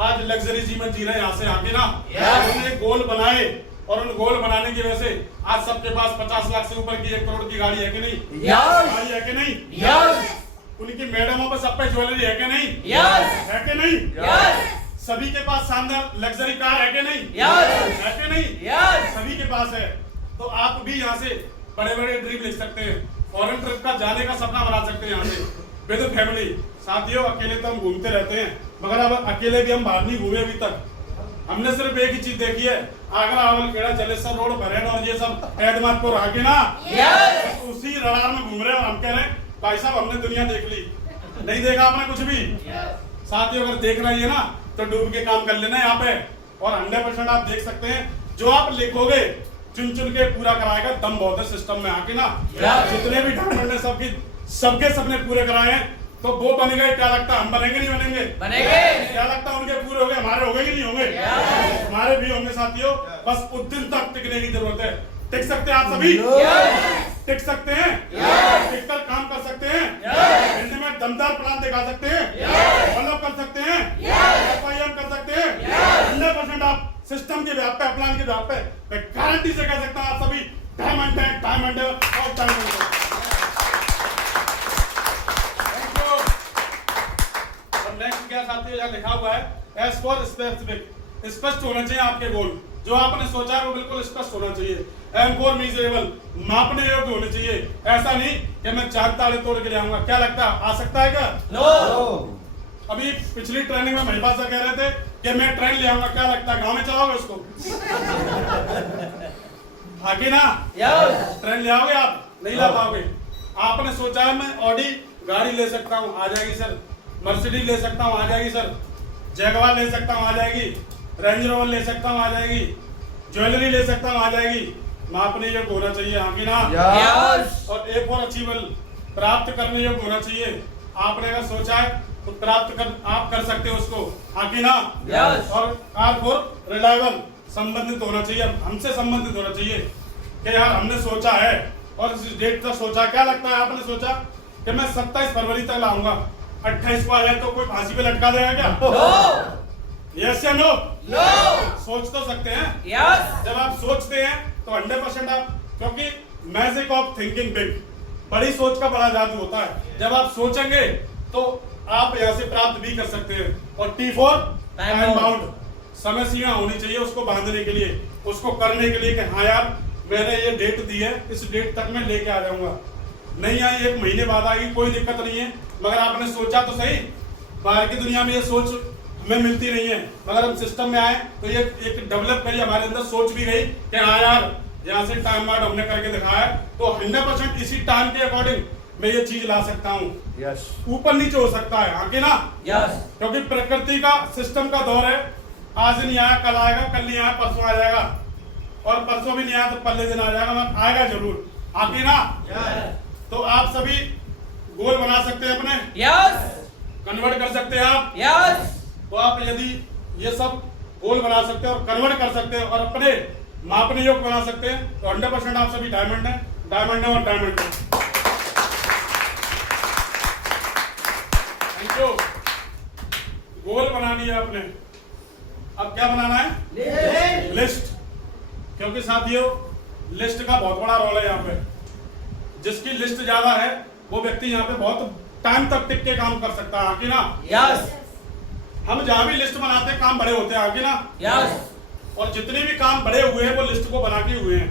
आज लग्जरी जीवन जी रहे हैं यहाँ से आगे ना। उन्होंने गोल बनाए, और उन गोल बनाने की वजह से आज सबके पास 50 लाख से ऊपर की 1 करोड़ की गाड़ी है कि नहीं, गाड़ी है कि नहीं, उनकी मैडमों पर सब पे ज्वेलरी है कि नहीं, है कि नहीं, सभी के पास शानदार लग्जरी कार है कि नहीं, है कि नहीं, सभी के पास है। तो आप भी यहाँ से बड़े बड़े ड्रीम लिख सकते हैं, फॉरेन ट्रिप का जाने का सपना बना सकते हैं यहाँ से विद फैमिली। साथियों अकेले तो हम घूमते रहते हैं, मगर अब अकेले भी हम बाहर नहीं घूमे अभी तक। हमने सिर्फ एक ही चीज देखी है, आगरा अवलखेड़ा जलेसर रोड बहरैन और ये सब एतमादपुर आगे ना, उसी रडार में घूम रहे हैं। और हम कह रहे हैं भाई साहब हमने दुनिया देख ली, नहीं देखा आपने कुछ भी। साथियों अगर देख रही है ना तो डूब के काम कर लेना यहाँ पे, और 100% आप देख सकते हैं जो आप लिखोगे चुन चुन के पूरा कराएगा, दम बहुत है सिस्टम में आके ना। जितने भी डायमंड है सबके सपने पूरे कराए हैं, तो वो बन गए। क्या लगता है हम बनेंगे नहीं बनेंगे? क्या लगता है उनके पूरे हो गए, हमारे हो गए कि नहीं होंगे? हमारे भी होंगे साथियों, बस उस दिन तक टिकने की जरूरत है। टिक सकते हैं आप सभी? टिक सकते हैं? टिक कर काम कर सकते हैं? हिंदी में दमदार प्लान दिखा सकते हैं? फॉलो कर सकते हैं? FIM कर सकते हैं? 100% आप सिस्टम के व्याप पे, प्लान के व्याप पे मैं गारंटी से कह सकता हूँ आप सभी डायमंड है, डायमंड है और डायमंड है। Thank you. और नेक्स्ट क्या साथियों यहाँ लिखा हुआ है, एज फॉर स्पेसिफिक, स्पष्ट होना चाहिए आपके गोल। जो आपने सोचा है वो बिल्कुल स्पष्ट होना चाहिए। एम फॉर मीजरेबल, मापने योग्य होने चाहिए। ऐसा नहीं कि मैं 4 ताले तोड़ के ले आऊंगा। क्या लगता है आ सकता है क्या? नो। अभी पिछली ट्रेनिंग में महिपा सर कह रहे थे कि मैं ट्रेन ले आऊंगा। क्या लगता है गांव में चलाओगे उसको? आगे ना ट्रेन ले आओगे आप? नहीं ला पाओगे। आपने सोचा है मैं ऑडी गाड़ी ले सकता हूँ, आ जाएगी सर। मर्सिडीज ले सकता हूँ, आ जाएगी सर। जैगवार ले सकता हूँ, आ जाएगी। रेंज रोवर ले सकता हूँ, आ जाएगी। ज्वेलरी ले सकता हूँ, आ जाएगी। मापने योग्य होना चाहिए आगे ना। और ए फॉर अचीवेबल, प्राप्त करने योग्य होना चाहिए। आपने अगर सोचा है तो प्राप्त कर आप कर सकते हो उसको आगे ना। और आर फॉर रिलायबल, संबंधित होना चाहिए, हमसे संबंधित होना चाहिए कि यार हमने सोचा है और इस डेट तक सोचा। क्या लगता है आपने सोचा कि मैं 27 फरवरी तक लाऊंगा, 28 को आया तो कोई फांसी पे लटका देगा क्या? यस या नो? सोच तो सकते हैं। जब आप सोचते हैं तो 100% आप, क्योंकि मैजिक ऑफ थिंकिंग बिग, बड़ी सोच का बड़ा जादू होता है। जब आप सोचेंगे तो आप यहाँ से प्राप्त भी कर सकते हैं। और टी फॉर टाइम बाउंड, समय सीमा होनी चाहिए उसको बांधने के लिए, उसको करने के लिए कि हाँ यार मैंने ये डेट दी है, इस डेट तक मैं लेके आ जाऊंगा। नहीं आई 1 महीने बाद आएगी, कोई दिक्कत नहीं है, मगर आपने सोचा तो सही। बाहर की दुनिया में ये सोच में मिलती नहीं है, मगर हम सिस्टम में आए तो ये एक डेवलप करी, हमारे अंदर सोच भी गई कि हाँ यार यहाँ से टाइम वार्ड हमने करके दिखाया है तो 100% इसी टाइम के अकॉर्डिंग मैं ये चीज ला सकता हूँ। यस ऊपर नीचे हो सकता है, हाँ कि ना? यस क्योंकि प्रकृति का सिस्टम का दौर है, आज नहीं आया कल आएगा, कल नहीं आया परसों आ जाएगा, और परसों भी नहीं आया तो पल्ले दिन आ जाएगा, मगर आएगा जरूर, आगे ना? तो आप सभी गोल बना सकते हैं अपने, यस कन्वर्ट कर सकते हैं आप। यस तो आप यदि ये सब गोल बना सकते हैं और कन्वर्ट कर सकते हैं और अपने मापने योग्य बना सकते हैं तो 100% आप सभी डायमंड है, डायमंड है और डायमंड है। Thank you. गोल बनानी है आपने, अब क्या बनाना है? लिस्ट। क्योंकि साथियों लिस्ट का बहुत बड़ा रोल है यहाँ पे, जिसकी लिस्ट ज्यादा है वो व्यक्ति यहाँ पे बहुत टाइम तक टिक के काम कर सकता है, आगे ना? यस हम जहाँ भी लिस्ट बनाते हैं काम बड़े होते हैं, आगे ना? यस और जितने भी काम बड़े हुए हैं वो लिस्ट को बना के हुए हैं।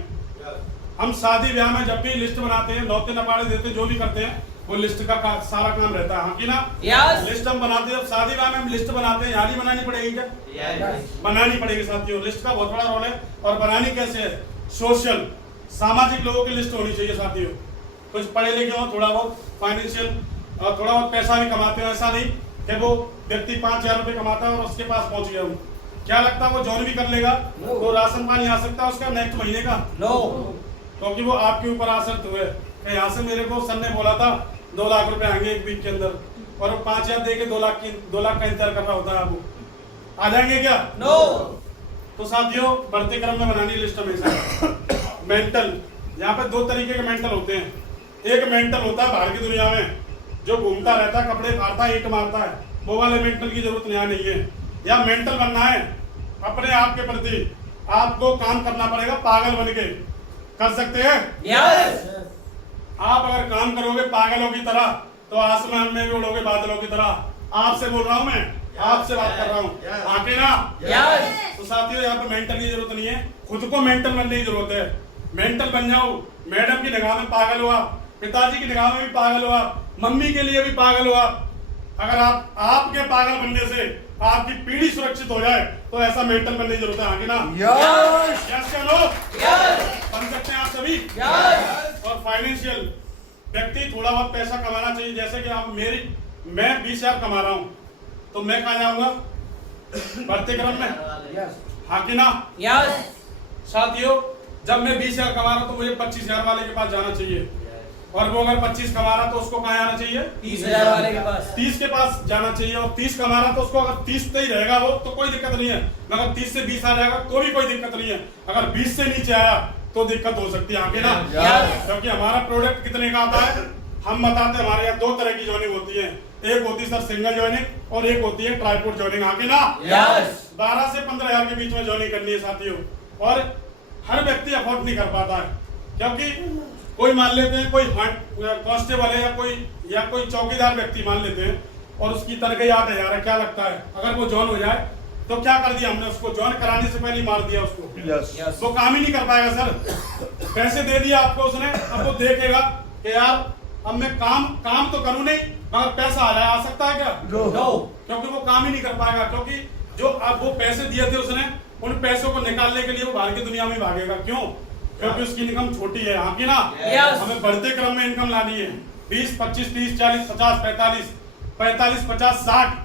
हम शादी ब्याह में जब भी लिस्ट बनाते हैं, नौते नपाड़े देते हैं, जो भी करते हैं वो लिस्ट का सारा काम रहता है, हाँ कि ना? यस लिस्ट हम बनाते हैं, शादी ब्याह में हम लिस्ट बनाते हैं, याद ही बनानी पड़ेगी क्या? बनानी पड़ेगी साथियों, लिस्ट का बहुत बड़ा रोल है। और बनानी कैसे है? सोशल, सामाजिक लोगों की लिस्ट होनी चाहिए साथियों। कुछ पढ़े लिखे हो, थोड़ा बहुत फाइनेंशियल और थोड़ा बहुत पैसा भी कमाते हो, ऐसा नहीं कि वो व्यक्ति 5,000 रुपए कमाता है और उसके पास पहुंच गया हूँ, क्या लगता है वो जॉइन भी कर लेगा? तो राशन पानी आ सकता है उसका नेक्स्ट महीने का? नो, क्योंकि वो आपके ऊपर आसक्त हुए कि यहाँ से मेरे को सर ने बोला था 2 लाख रुपए आएंगे एक वीक के अंदर, और वो 5,000 दे के 2 लाख का इंतजार कर रहा होता है, आपको आ जाएंगे क्या? नो। तो साथियों बढ़ते क्रम में बनानी लिस्ट हमेशा। मेंटल, यहाँ पे 2 तरीके के मेंटल होते हैं। एक मेंटल होता है बाहर की दुनिया में जो घूमता रहता है, कपड़े फाड़ता है, ईंट मारता है, वो वाले मेंटल की जरूरत यहाँ नहीं है। या मेंटल बनना है अपने आप के प्रति, आपको काम करना पड़ेगा पागल बन के, कर सकते हैं? यस आप अगर काम करोगे पागलों की तरह तो आसमान में भी उड़ोगे बादलों की तरह। आपसे बोल रहा हूं मैं, आपसे बात कर रहा हूं, आके ना? यस तो साथियों यहाँ पे मेंटल की जरूरत नहीं है, खुद को मेंटल बनने की जरूरत है। मेंटल बन जाओ, मैडम की निगाह में पागल हुआ, पिताजी की निगाह में भी पागल हुआ, मम्मी के लिए भी पागल हुआ। अगर आप आपके पागल बनने से आपकी पीढ़ी सुरक्षित हो जाए तो ऐसा मेंटल बनने की जरूरत है, आगे ना? यस यस क्या लो? यस बन सकते हैं आप सभी। यस और फाइनेंशियल व्यक्ति थोड़ा बहुत पैसा कमाना चाहिए, जैसे कि आप मैं 20,000 कमा रहा हूं तो मैं कहाँ जाऊंगा? बढ़ते क्रम में, यस हाँ कि ना? यस साथियों जब मैं 20,000 कमा रहा हूं तो मुझे 25,000 वाले के पास जाना चाहिए, और वो अगर 25 कमा रहा तो उसको कहाँ आना चाहिए? 30,000 वाले के पास। 30 के पास जाना चाहिए। और 30 कमा रहा तो उसको अगर 30 पे ही रहेगा वो तो कोई दिक्कत नहीं है, मगर 30 से 20 आ जाएगा तो भी कोई दिक्कत नहीं है। अगर 20 से नीचे आया तो दिक्कत हो सकती है, आगे ना? यस क्योंकि हमारा प्रोडक्ट कितने का आता है हम बताते हैं। हमारे यहाँ 2 तरह की ज्वाइनिंग होती है, एक होती है सर सिंगल ज्वाइनिंग और एक होती है ट्राइपोड ज्वाइनिंग, आगे ना? यस 12 से 15,000 के बीच में ज्वाइनिंग करनी है साथियों। और हर व्यक्ति अफोर्ड नहीं कर पाता है, क्योंकि कोई मान लेते हैं कोई कांस्टेबल है या कोई चौकीदार व्यक्ति मान लेते हैं और उसकी तनख्वाह 8,000 है, क्या लगता है अगर वो ज्वाइन हो जाए तो क्या कर दिया हमने? उसको ज्वाइन कराने से पहले ही मार दिया उसको। यस वो काम ही नहीं कर पाएगा सर, पैसे दे दिया आपको उसने, अब वो देखेगा कि यार अब मैं काम तो करूं नहीं मगर पैसा आ जाए, आ सकता है क्या? नो क्योंकि वो काम ही नहीं कर पाएगा, क्योंकि जो अब वो पैसे दिए थे उसने उन पैसों को निकालने के लिए वो बाहर की दुनिया में भागेगा। क्यों? क्योंकि उसकी इनकम छोटी है, हाँ की ना? Yes. हमें बढ़ते क्रम में इनकम लानी है। 20, 25, 30, 40, 50, 45, 50, 60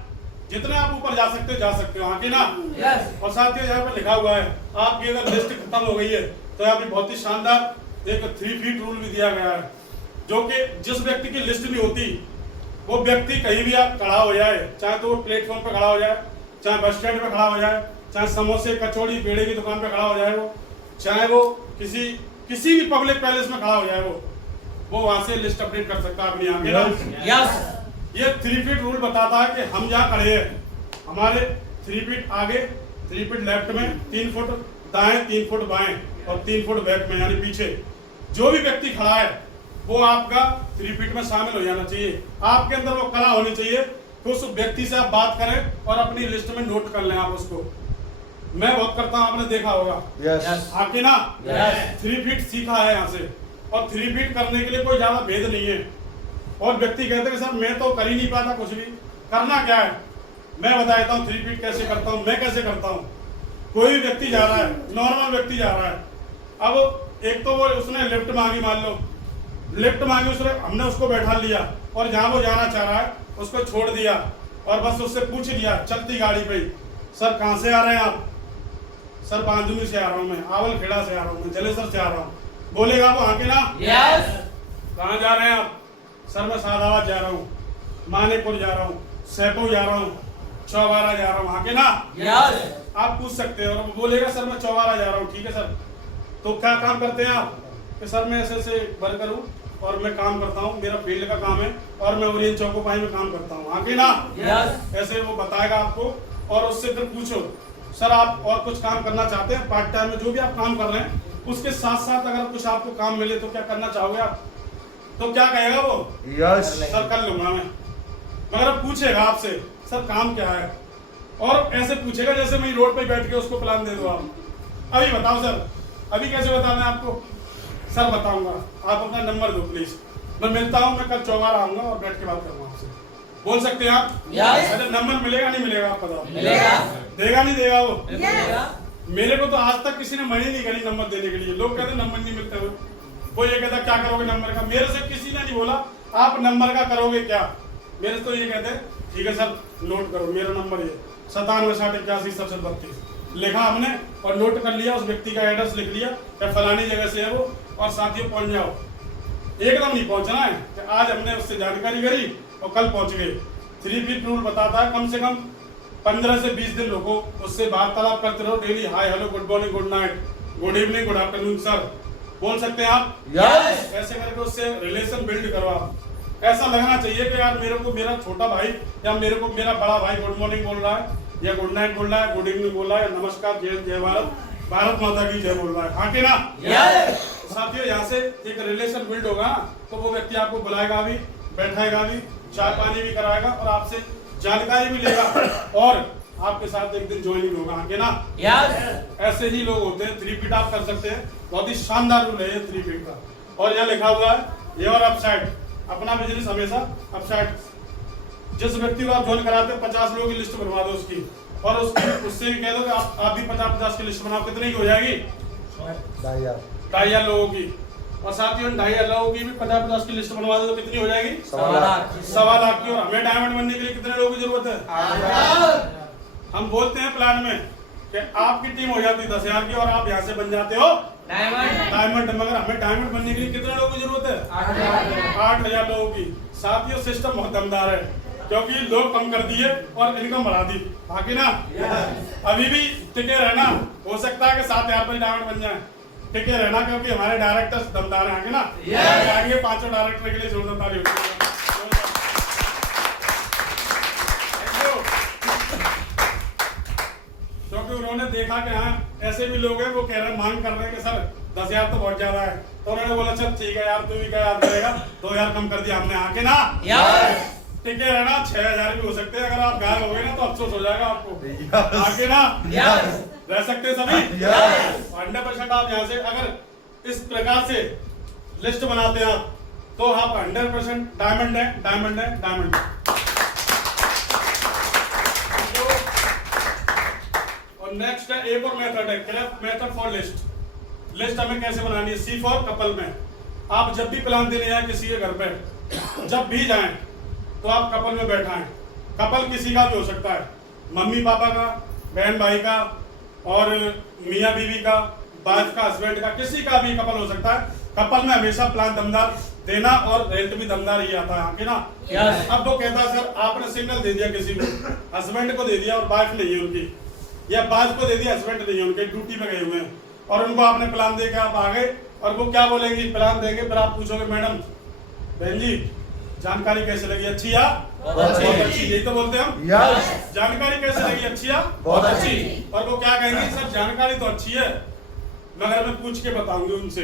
जितने आप ऊपर जा सकते हो, हाँ की ना? यस और साथियों यहाँ पर लिखा हुआ है आपकी अगर लिस्ट खत्म हो गई है तो यहाँ पे बहुत ही शानदार एक 3 फीट रूल भी दिया गया है, जो कि जिस व्यक्ति की लिस्ट नहीं होती वो व्यक्ति कहीं भी आप खड़ा हो जाए, चाहे तो वो प्लेटफॉर्म पे खड़ा हो जाए, चाहे बस स्टैंड पे खड़ा हो जाए, चाहे समोसे कचौड़ी पेड़े की दुकान पे खड़ा हो जाए, वो चाहे वो किसी भी पब्लिक पैलेस में खड़ा हो जाए, वो वहां से लिस्ट अपडेट कर सकता है अपनी आगे ना? यस ये 3 फीट रूल बताता है कि हम जहाँ खड़े हैं हमारे 3 फीट आगे, 3 फीट लेफ्ट में, 3 फुट दाएं, 3 फुट बाएं और 3 फुट बैक में यानी पीछे जो भी व्यक्ति खड़ा है वो आपका 3 फीट में शामिल हो जाना चाहिए। आपके अंदर वो कला होनी चाहिए कि उस व्यक्ति से आप बात करें और अपनी लिस्ट में नोट कर लें आप उसको। मैं बहुत करता हूं, आपने देखा होगा। यस आपके ना Yes. 3 फीट सीखा है यहाँ से, और 3 फीट करने के लिए कोई ज्यादा भेद नहीं है। और व्यक्ति कहते हैं सर मैं तो कर ही नहीं पाता कुछ भी, करना क्या है? मैं बता देता हूँ 3 फीट कैसे करता हूँ, मैं कैसे करता हूँ। कोई भी व्यक्ति जा रहा है, नॉर्मल व्यक्ति जा रहा है, अब एक तो वो उसने लिफ्ट मांगी, मान लो लिफ्ट मांगी उसने, हमने उसको बैठा लिया और जहाँ वो जाना चाह रहा है उसको छोड़ दिया और बस उससे पूछ लिया चलती गाड़ी पे, सर कहाँ से आ रहे हैं आप? सर बांधुनी से आ रहा हूँ मैं, आवल खेड़ा से आ रहा हूँ मैं, जलेसर से आ रहा हूँ। बोलेगा वो हाँ के ना? यस। कहाँ जा रहे हैं आप? सर मैं सादाबाद जा रहा हूँ, मानेपुर जा रहा हूँ, सहपुर जा रहा हूँ, चौबारा जा रहा हूँ, हाँ के ना? यस। आप पूछ सकते हो और वो बोलेगा सर मैं चौबारा जा रहा हूँ, ठीक है सर। तो क्या काम करते हैं आप? कि सर मैं ऐसे ऐसे वर्कर हूँ और मैं काम करता हूँ, मेरा फील्ड का काम है और मैं ओरियन चौकोपाई में काम करता हूँ, हाँ के ना? यस। ऐसे वो बताएगा आपको और उससे फिर पूछो सर आप और कुछ काम करना चाहते हैं पार्ट टाइम में, जो भी आप काम कर रहे हैं उसके साथ साथ अगर कुछ आपको काम मिले तो क्या करना चाहोगे आप? तो क्या कहेगा वो? यस। सर कर लूंगा मैं। मगर अब पूछेगा आपसे सर काम क्या है, और ऐसे पूछेगा जैसे मैं रोड पे बैठ के उसको प्लान दे दो आप। अभी बताओ सर, अभी कैसे बताना है आपको? सर बताऊंगा, आप अपना नंबर दो प्लीज, मैं मिलता हूँ, मैं कल चौबारा आऊंगा और बैठ के बात करूंगा आपसे। बोल सकते हैं आप? यस। अच्छा नंबर मिलेगा नहीं मिलेगा आप बताओ? मिलेगा। देगा नहीं देगा वो? मिलेगा। मेरे को तो आज तक किसी ने मनी नहीं करी नंबर देने के लिए। लोग कहते नंबर नहीं मिलते हुए, वो ये कहता क्या करोगे नंबर का। मेरे से किसी ने नहीं बोला आप नंबर का करोगे क्या, मेरे तो ये कहते ठीक है सर नोट करो, मेरा नंबर ये 976081 लिखा हमने और नोट कर लिया, उस व्यक्ति का एड्रेस लिख लिया कि फलानी जगह से है वो, और साथियों पहुंच जाओ। एकदम नहीं पहुंचना है कि आज हमने उससे जानकारी करी और कल पहुंच गए। 3 फीट रूल बताता है कम से कम 15 से 20 दिन लोगों उससे वार्तालाप करते रहो daily, hi hello good morning good night good evening good afternoon sir, बोल सकते हैं आप? यस। ऐसे करके उससे रिलेशन बिल्ड करो आप। ऐसा लगना चाहिए कि यार मेरे को मेरा छोटा भाई या मेरे को मेरा बड़ा भाई गुड मॉर्निंग बोल रहा है या गुड नाइट बोल रहा है, गुड इवनिंग बोल रहा है, नमस्कार जय जय भारत, भारत माता की जय बोल रहा है, हाँ कि ना? यस। साथियों यहाँ से एक रिलेशन बिल्ड होगा तो वो व्यक्ति आपको बुलाएगा भी, बैठाएगा भी, चाय पानी भी कराएगा और आपसे जानकारी भी लेगा और आपके साथ एक दिन ज्वाइनिंग होगा, हाँ कि ना? यस। ऐसे ही लोग होते हैं। 3 फीट आप कर सकते हैं, बहुत ही शानदार रूल है ये 3 फीट का। और यहाँ लिखा हुआ है ये और अपसाइड, अपना बिजनेस हमेशा अपसाइड। जिस व्यक्ति को आप ज्वाइन कराते हैं 50 लोगों की लिस्ट बनवा दो उसकी, और उसकी उससे भी कह दो कि आप भी 50-50 की लिस्ट बनाओ, कितने की हो जाएगी? 2,500 लोगों की। और साथियों 2,500 लोगों की भी 50-50 की लिस्ट बनवा दो तो कितनी हो जाएगी? 1.25 लाख की। और हमें डायमंड बनने के लिए कितने लोगों की जरूरत है? हम बोलते हैं प्लान में कि आपकी टीम हो जाती 10,000 की और आप यहाँ से बन जाते हो डायमंड। मगर हमें डायमंड बनने के लिए कितने लोगों की जरूरत है? 8,000 लोगों की। साथियों सिस्टम बहुत दमदार है क्योंकि लोग कम कर दिए और इनकम बढ़ा दी, बाकी ना अभी भी टिके रहना। हो सकता है कि 7,000 पर डायमंड बन जाए, टिके रहना क्योंकि हमारे डायरेक्टर्स दमदार हैं, आगे ना आगे 5 डायरेक्टर के लिए जोरदार ताली होती है। क्योंकि उन्होंने देखा कि हाँ ऐसे भी लोग हैं वो कह रहे हैं, मांग कर रहे हैं कि सर 10,000 तो बहुत ज्यादा है, तो उन्होंने बोला चल ठीक है यार तू भी क्या याद करेगा, 2,000 कम कर दिया हमने, आके ना टिके रहना। 6,000 भी हो सकते हैं, अगर आप गायब हो गए ना तो अफसोस हो जाएगा आपको, आके ना रह सकते सभी 100%। आप यहाँ से अगर इस प्रकार से लिस्ट बनाते हैं आप तो आप 100% डायमंड है, डायमंड है, डायमंड है। और नेक्स्ट है एक और मेथड है, crepe method for list. List हमें कैसे बनानी है? सी फॉर कपल में। आप जब भी प्लान देने जाए किसी के घर पे, जब भी जाएं तो आप कपल में बैठाएं। कपल किसी का भी हो सकता है, मम्मी पापा का, बहन भाई का, और मियाँ बीवी का, वाइफ का, हस्बैंड का, किसी का भी कपल हो सकता है। कपल में हमेशा प्लान दमदार देना और रेंट भी दमदार ही आता है, ना? अब वो कहता है सर आपने सिग्नल दे दिया किसी को, हस्बैंड को दे दिया और वाइफ नहीं है उनकी, या वाइफ को दे दिया हस्बैंड नहीं है उनके, ड्यूटी पे गए हुए हैं, और उनको आपने प्लान दे के आप आ गए और वो क्या बोलेंगी? प्लान देंगे, फिर आप पूछोगे मैडम बहन जी जानकारी कैसे लगी, अच्छी या बहुत अच्छी, यही तो बोलते हैं हम। जानकारी कैसे लगी, अच्छी या बहुत अच्छी। और वो क्या कहेंगे? सर जानकारी तो अच्छी है मगर मैं पूछ के बताऊंगी उनसे,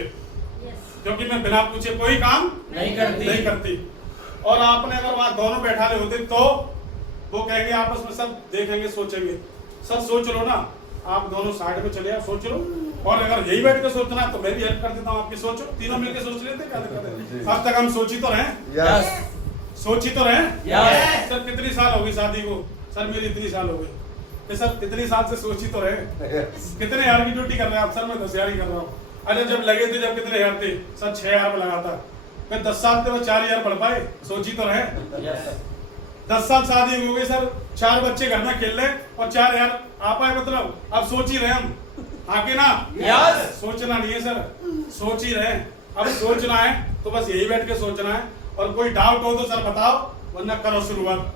क्योंकि मैं बिना पूछे कोई काम नहीं करती। और आपने अगर वहां दोनों बैठा रहे होते तो वो कहेंगे आपस में सब देखेंगे सोचेंगे, सर सोच लो ना, आप दोनों साइड में चले सोच लो, और अगर यही बैठ के सोचना है तो मैं भी हेल्प कर देता हूँ आपकी, सोचो तीनों मिलकर सोच लेते, क्या दिक्कत है? अब तक हम सोच ही तो रहे, सोच ही तो रहे। सर कितनी साल होगी शादी को? सर मेरी इतनी साल हो गई। कि सर इतनी साल से सोची तो रहे कितने हजार की ड्यूटी कर रहे हैं आप? सर मैं 10,000 ही कर रहा हूँ। अरे जब लगे थे जब कितने हजार थे? सर 6,000 लगा था। फिर 10 साल से वो 4,000 बढ़ पाए, सोची तो रहे। 10 साल शादी हो गई सर, 4 बच्चे घर में खेल रहे और 4,000 आ पाए, मतलब अब सोच ही रहे हम आके ना। यस। सोचना नहीं है सर, सोच ही रहे। अब सोचना है तो बस यही बैठ के सोचना है, और कोई डाउट हो तो सर बताओ, वरना करो शुरुआत।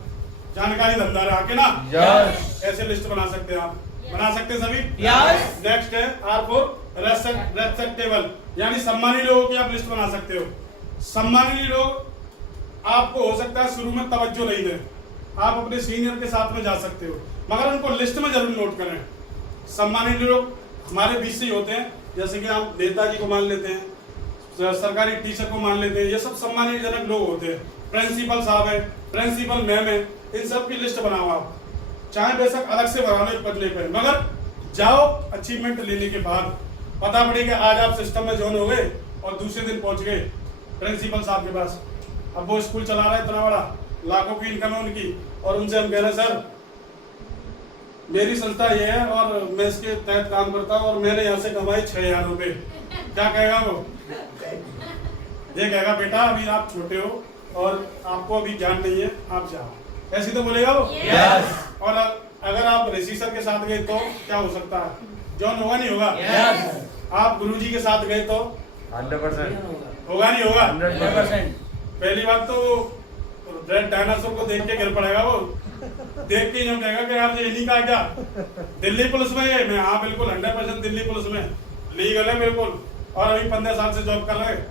जानकारी धंधा है आके ना। यस। ऐसे लिस्ट बना सकते हैं आप, बना सकते हैं सभी। यस। नेक्स्ट है आर फॉर रेस्पेक्टेबल, यानी सम्मानी लोगों की आप लिस्ट बना सकते हो। सम्मानी लोग आपको हो सकता है शुरू में तवज्जो नहीं दे, आप अपने सीनियर के साथ में जा सकते हो, मगर उनको लिस्ट में जरूर नोट करें। सम्मानित लोग हमारे बीच से ही होते हैं, जैसे कि हम नेताजी को मान लेते हैं, सरकारी टीचर को मान लेते हैं, ये सब सम्मानजनक लोग होते हैं। प्रिंसिपल साहब है, प्रिंसिपल मैम है, इन सब की लिस्ट बनाओ आप, चाहे बेशक अलग से बना लो पढ़ने पे, मगर जाओ अचीवमेंट लेने के बाद पता पड़ी कि आज आप सिस्टम में ज्वाइन हो गए और दूसरे दिन पहुंच गए प्रिंसिपल साहब के पास। अब वो स्कूल चला रहा है इतना बड़ा, लाखों की इनकम है उनकी, और उनसे हम कह रहे हैं सर मेरी संस्था ये है और मैं इसके तहत काम करता हूँ और मैंने यहाँ से कमाई 6,000 रुपए। क्या कहेगा वो? ये कहेगा बेटा अभी आप छोटे हो और आपको अभी ज्ञान नहीं है, आप जाओ, ऐसी तो बोलेगा वो। यस। और अगर आप ऋषि सर के साथ गए तो क्या हो सकता है? जॉन होगा नहीं होगा? यस। आप गुरुजी के साथ गए तो 100% होगा नहीं होगा? 100%। पहली बात तो रेड डायनासोर को देख के गिर पड़ेगा वो, देख के यूं कहेगा कि यार ये इन्हीं का क्या? दिल्ली पुलिस में ये मैं, हाँ बिल्कुल 100% दिल्ली पुलिस में लीगल है बिल्कुल, और अभी 15 साल से जॉब कर रहे हैं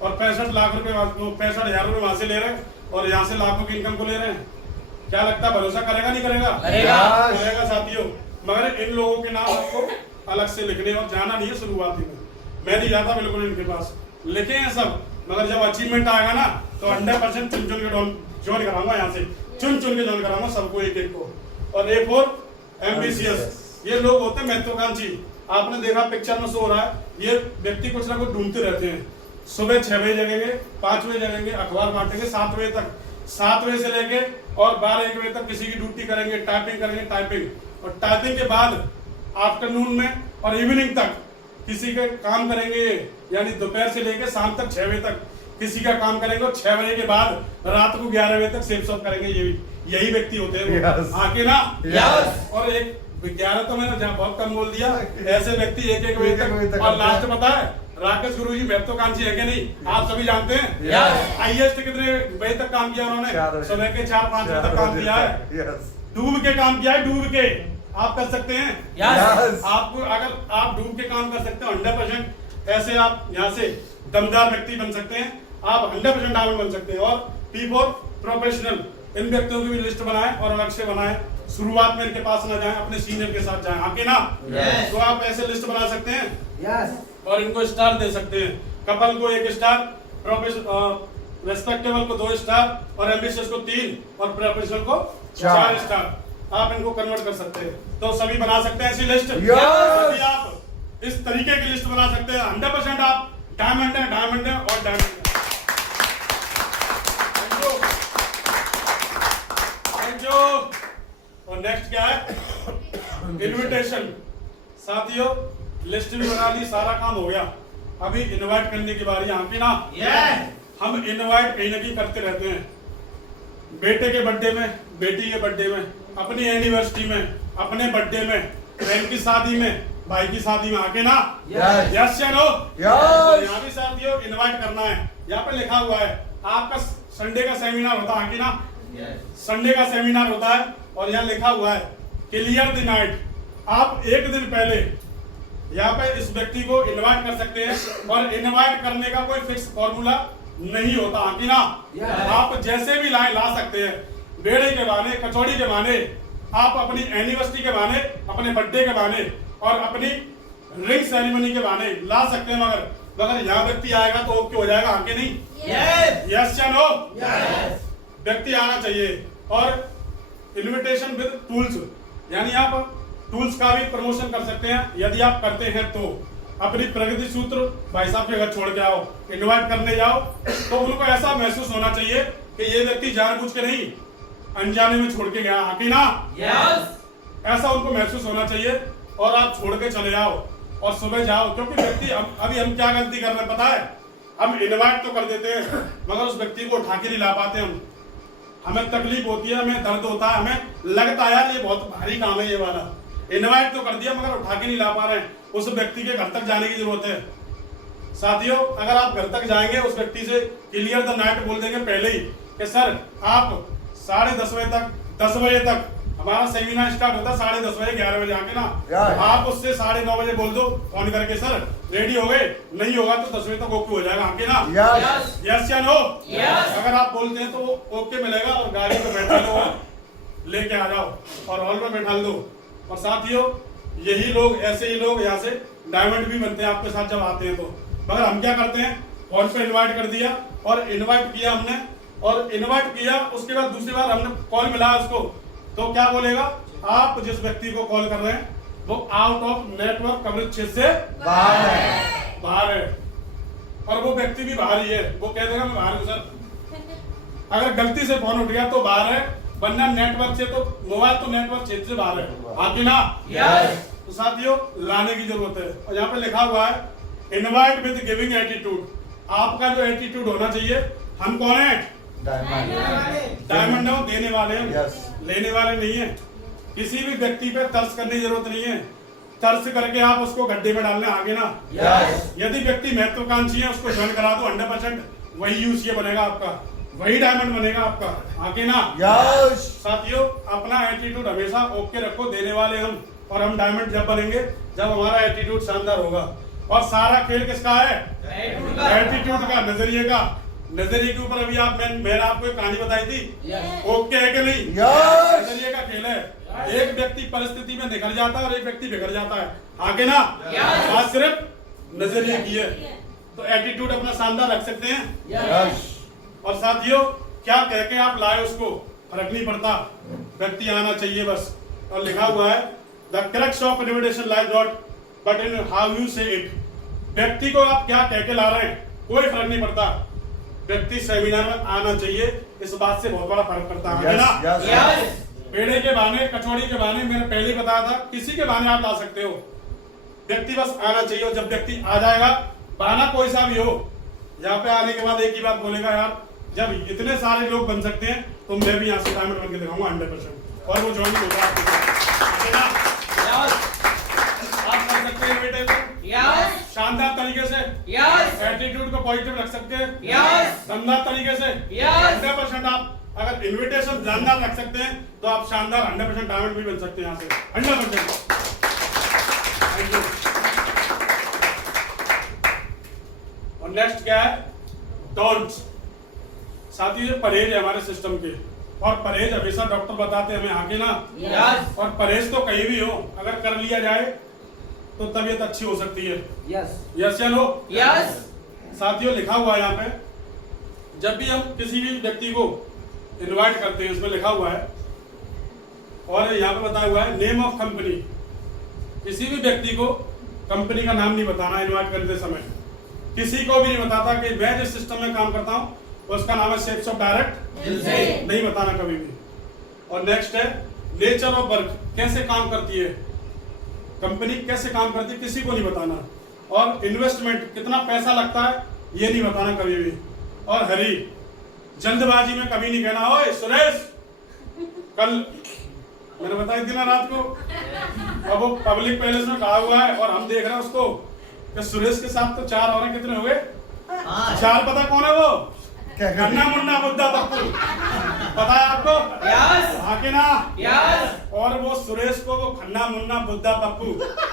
और 65 लाख रुपए 65,000 रुपए वहां से ले रहे हैं और यहाँ से लाखों की इनकम को ले रहे हैं। क्या लगता है भरोसा करेगा नहीं करेगा? करेगा साथियों। मगर इन लोगों के नाम आपको अलग से लिखने और जाना नहीं है शुरुआती में। मैं नहीं जाता बिल्कुल इनके पास, लिखे हैं सब, मगर जब अचीवमेंट आएगा ना तो 100% चुन चुन के ज्वाइन कराऊंगा, यहाँ से चुन चुन के ज्वाइन कराऊंगा सबको, एक एक को। और ए फॉर एम्बिशियस, ये लोग होते हैं महत्वाकांक्षी। आपने देखा पिक्चर में शो हो रहा है, ये व्यक्ति कुछ ना कुछ ढूंढते रहते हैं। सुबह 6 बजे जगेंगे, 5 बजे जगेंगे, अखबार बांटेंगे 7 बजे तक, 7 बजे से लेके और 12-1 बजे तक किसी की ड्यूटी करेंगे, टाइपिंग करेंगे, टाइपिंग, और टाइपिंग के बाद आफ्टरनून में और इवनिंग तक किसी के काम करेंगे, यानी दोपहर से लेकर शाम तक 6 बजे तक किसी का काम करेंगे, और 6 बजे के बाद रात को 11 बजे तक सेफ शॉप करेंगे। यही व्यक्ति होते हैं Yes. आके ना। Yes. और एक 11 तो मैंने जहाँ बहुत कम बोल दिया, ऐसे व्यक्ति 1-1 बजे तक, और लास्ट पता है राकेश गुरु जी महत्वाकांक्षी है कि नहीं? आप सभी जानते हैं। Yes. हाईएस्ट कितने बजे तक काम किया उन्होंने? सुबह के 4-5 बजे तक काम किया है, Yes. डूब के काम किया है, डूब के। आप कर सकते हैं? Yes. आपको अगर आप डूब के काम कर सकते हो 100%, ऐसे आप यहाँ से दमदार व्यक्ति बन सकते हैं, आप 100% डायमंड बन सकते हैं। और पी फॉर प्रोफेशनल, इन व्यक्तियों की भी लिस्ट बनाएं और अलग से बनाएं, शुरुआत में इनके पास ना जाएं, अपने सीनियर के साथ जाएं आके ना। Yes. तो आप ऐसे लिस्ट बना सकते हैं यस और इनको स्टार दे सकते हैं। कपल को 1 स्टार, प्रोफेशनल रेस्पेक्टेबल को 2 स्टार, और एम्बिशियस को 3, और प्रोफेशनल को 4 स्टार। आप इनको कन्वर्ट कर सकते हैं, तो सभी बना सकते हैं ऐसी लिस्ट। यदि आप इस तरीके की लिस्ट बना सकते हैं 100% आप डायमंड है, डायमंड है और डायमंड है। Thank you. और नेक्स्ट क्या है? इनविटेशन। साथियों लिस्ट भी बना ली, सारा काम हो गया, अभी इनवाइट करने की बारी यहाँ की ना। हम इनवाइट कहीं ना कहीं करते रहते हैं, बेटे के बर्थडे में, बेटी के बर्थडे में, अपनी एनिवर्सरी में, अपने बर्थडे में, बहन की शादी में, भाई की शादी में आके ना। यस या नो? यहाँ भी साथियों इनवाइट करना है। यहाँ पे लिखा हुआ है आपका संडे का सेमिनार होता है आके ना। संडे का सेमिनार होता है और यहाँ लिखा हुआ है क्लियर द नाइट। आप एक दिन पहले यहाँ पे इस व्यक्ति को इनवाइट कर सकते हैं, और इनवाइट करने का कोई फिक्स फॉर्मूला नहीं होता आकी ना। आप जैसे भी लाए ला सकते हैं, बेड़े के बहाने, कचौड़ी के बहाने, आप अपनी एनिवर्सरी के बहाने, अपने बर्थडे के बहाने और अपनी रिंग सेरेमनी के बहाने ला सकते हैं, मगर यहाँ व्यक्ति आएगा तो ओके हो जाएगा आके नहीं? यस या नो? व्यक्ति आना चाहिए। और इन्विटेशन विद टूल्स, यानी आप टूल्स का भी प्रमोशन कर सकते हैं यदि आप करते हैं तो। अपनी प्रगति सूत्र भाई साहब के घर छोड़ के आओ, इनवाइट करने जाओ तो उनको ऐसा महसूस होना चाहिए कि ये व्यक्ति जानबूझ के नहीं, अनजाने में छोड़ के गया, हाँ कि ना? यस। ऐसा उनको महसूस होना चाहिए और आप छोड़ के चले जाओ और सुबह जाओ, क्योंकि व्यक्ति अभी हम क्या गलती कर रहे हैं पता है? हम इनवाइट तो कर देते हैं मगर उस व्यक्ति को उठा के नहीं ला पाते हम। हमें तकलीफ होती है, हमें दर्द होता है, हमें लगता है यार ये बहुत भारी काम है ये वाला। इनवाइट तो कर दिया मगर उठा के नहीं ला पा रहे हैं। उस व्यक्ति के घर तक जाने की जरूरत है। साथियों, अगर आप घर तक जाएंगे उस व्यक्ति से क्लियर द नाइट बोल देंगे पहले ही कि सर आप 10:30 बजे तक 10 बजे तक हमारा सेमिनार स्टार्ट होता है 10:30 बजे 11 बजे आके ना, आप उससे 9:30 बजे बोल दो फोन करके सर रेडी हो गए, नहीं होगा तो 10 बजे तक ओके हो जाएगा आके ना। यस या नो? अगर आप बोलते हैं तो वो ओके मिलेगा और गाड़ी पे बैठा लो, लेके आ जाओ और हॉल में बैठा दो। और साथियों, यही लोग, ऐसे ही लोग यहाँ से डायमंड भी बनते हैं आपके साथ जब आते हैं तो। मगर हम क्या करते हैं, फोन पे इनवाइट कर दिया और इनवाइट किया हमने और इनवाइट किया, उसके बाद दूसरी बार हमने कॉल मिला उसको तो क्या बोलेगा, आप जिस व्यक्ति को कॉल कर रहे हैं वो आउट ऑफ नेटवर्क कवरेज क्षेत्र से बाहर है और वो व्यक्ति भी बाहर ही है। वो कह देगा मैं बाहर हूं सर। अगर गलती से फोन उठ गया तो बाहर है, वरना नेटवर्क से तो मोबाइल तो नेटवर्क क्षेत्र से बाहर है, हाँ कि ना? तो साथियों, लाने की जरूरत है। और यहाँ पे लिखा हुआ है इनवाइट विद गिविंग एटीट्यूड। आपका जो एटीट्यूड होना चाहिए, हम कौन है? डायमंड है, देने वाले हैं, लेने वाले नहीं है। किसी भी व्यक्ति पे तरस करने की जरूरत नहीं है। तरस करके आप उसको गड्ढे में डालने आगे ना। यदि व्यक्ति महत्वाकांक्षी है उसको ज्वाइन करा दो, 100% वही यूसीए बनेगा आपका, वही डायमंड बनेगा आपका, आगे ना। साथियों, अपना एटीट्यूड हमेशा ओके रखो, देने वाले हम, और हम डायमंड जब बनेंगे जब हमारा एटीट्यूड शानदार होगा। और सारा खेल किसका है? एटीट्यूड का, नजरिए का। नजरिए के ऊपर अभी मैंने आपको एक कहानी बताई थी, ओके है कि नहीं? नजरिए का खेल है। एक व्यक्ति परिस्थिति में निकल जाता है और एक व्यक्ति बिगड़ जाता है, आगे ना। बात सिर्फ नजरिए की है। तो एटीट्यूड अपना शानदार रख सकते हैं। और साथियों, क्या कह के आप लाए उसको फर्क नहीं पड़ता, व्यक्ति आना चाहिए बस। और लिखा हुआ है the crux of invitation lies not but in how you से इट। व्यक्ति को आप क्या कह के ला रहे हैं कोई फर्क नहीं पड़ता, व्यक्ति सेमिनार में आना चाहिए, इस बात से बहुत बड़ा फर्क पड़ता है ना। पेड़े के बहाने, कचौड़ी के बहाने, मैंने पहले ही बताया था, किसी के बहाने आप ला सकते हो, व्यक्ति बस आना चाहिए। और जब व्यक्ति आ जाएगा, बहाना कोई सा भी हो, यहाँ पे आने के बाद एक ही बात बोलेगा, यार जब इतने सारे लोग बन सकते हैं तो मैं भी यहाँ से डायमंड बन के दिखाऊंगा 100%, और वो ज्वाइन होगा। आप कर सकते हैं इनविटेशन शानदार तरीके से, एटीट्यूड को पॉजिटिव रख सकते हैं, शानदार तरीके से 100%। आप अगर इनविटेशन शानदार रख सकते हैं तो आप शानदार 100% डायमंड भी बन सकते हैं यहाँ से 100%। Thank you. और नेक्स्ट क्या है? डोंट। साथियों, ये परहेज है हमारे सिस्टम के, और परहेज हमेशा डॉक्टर बताते हैं हमें, आगे ना। और परहेज तो कहीं भी हो, अगर कर लिया जाए तो तबीयत अच्छी हो सकती है। यस या नो? साथियों, लिखा हुआ है यहाँ पे, जब भी हम किसी भी व्यक्ति को इनवाइट करते हैं, उसमें लिखा हुआ है, और यहाँ पे बताया हुआ है नेम ऑफ कंपनी। किसी भी व्यक्ति को कंपनी का नाम नहीं बताना इनवाइट करते समय, किसी को भी नहीं बताता कि मैं जिस सिस्टम में काम करता हूँ उसका नाम है शेप्स ऑफ डायरेक्ट, नहीं बताना कभी भी। और नेक्स्ट है नेचर ऑफ वर्क, कैसे काम करती है कंपनी, कैसे काम करती है, किसी को नहीं बताना। और इन्वेस्टमेंट, कितना पैसा लगता है, ये नहीं बताना कभी भी। और हरी, जल्दबाजी में कभी नहीं कहना, ओए सुरेश कल मैंने बताई थी ना रात को, अब वो पब्लिक पैलेस में कहा हुआ है और हम देख रहे हैं उसको कि सुरेश के साथ तो 4 और कितने हो गए? 4। पता कौन है वो? खन्ना मुन्ना बुद्धा पप्पू, पता है आपको? हाँ कि ना? और वो सुरेश को वो खन्ना मुन्ना बुद्धा पप्पू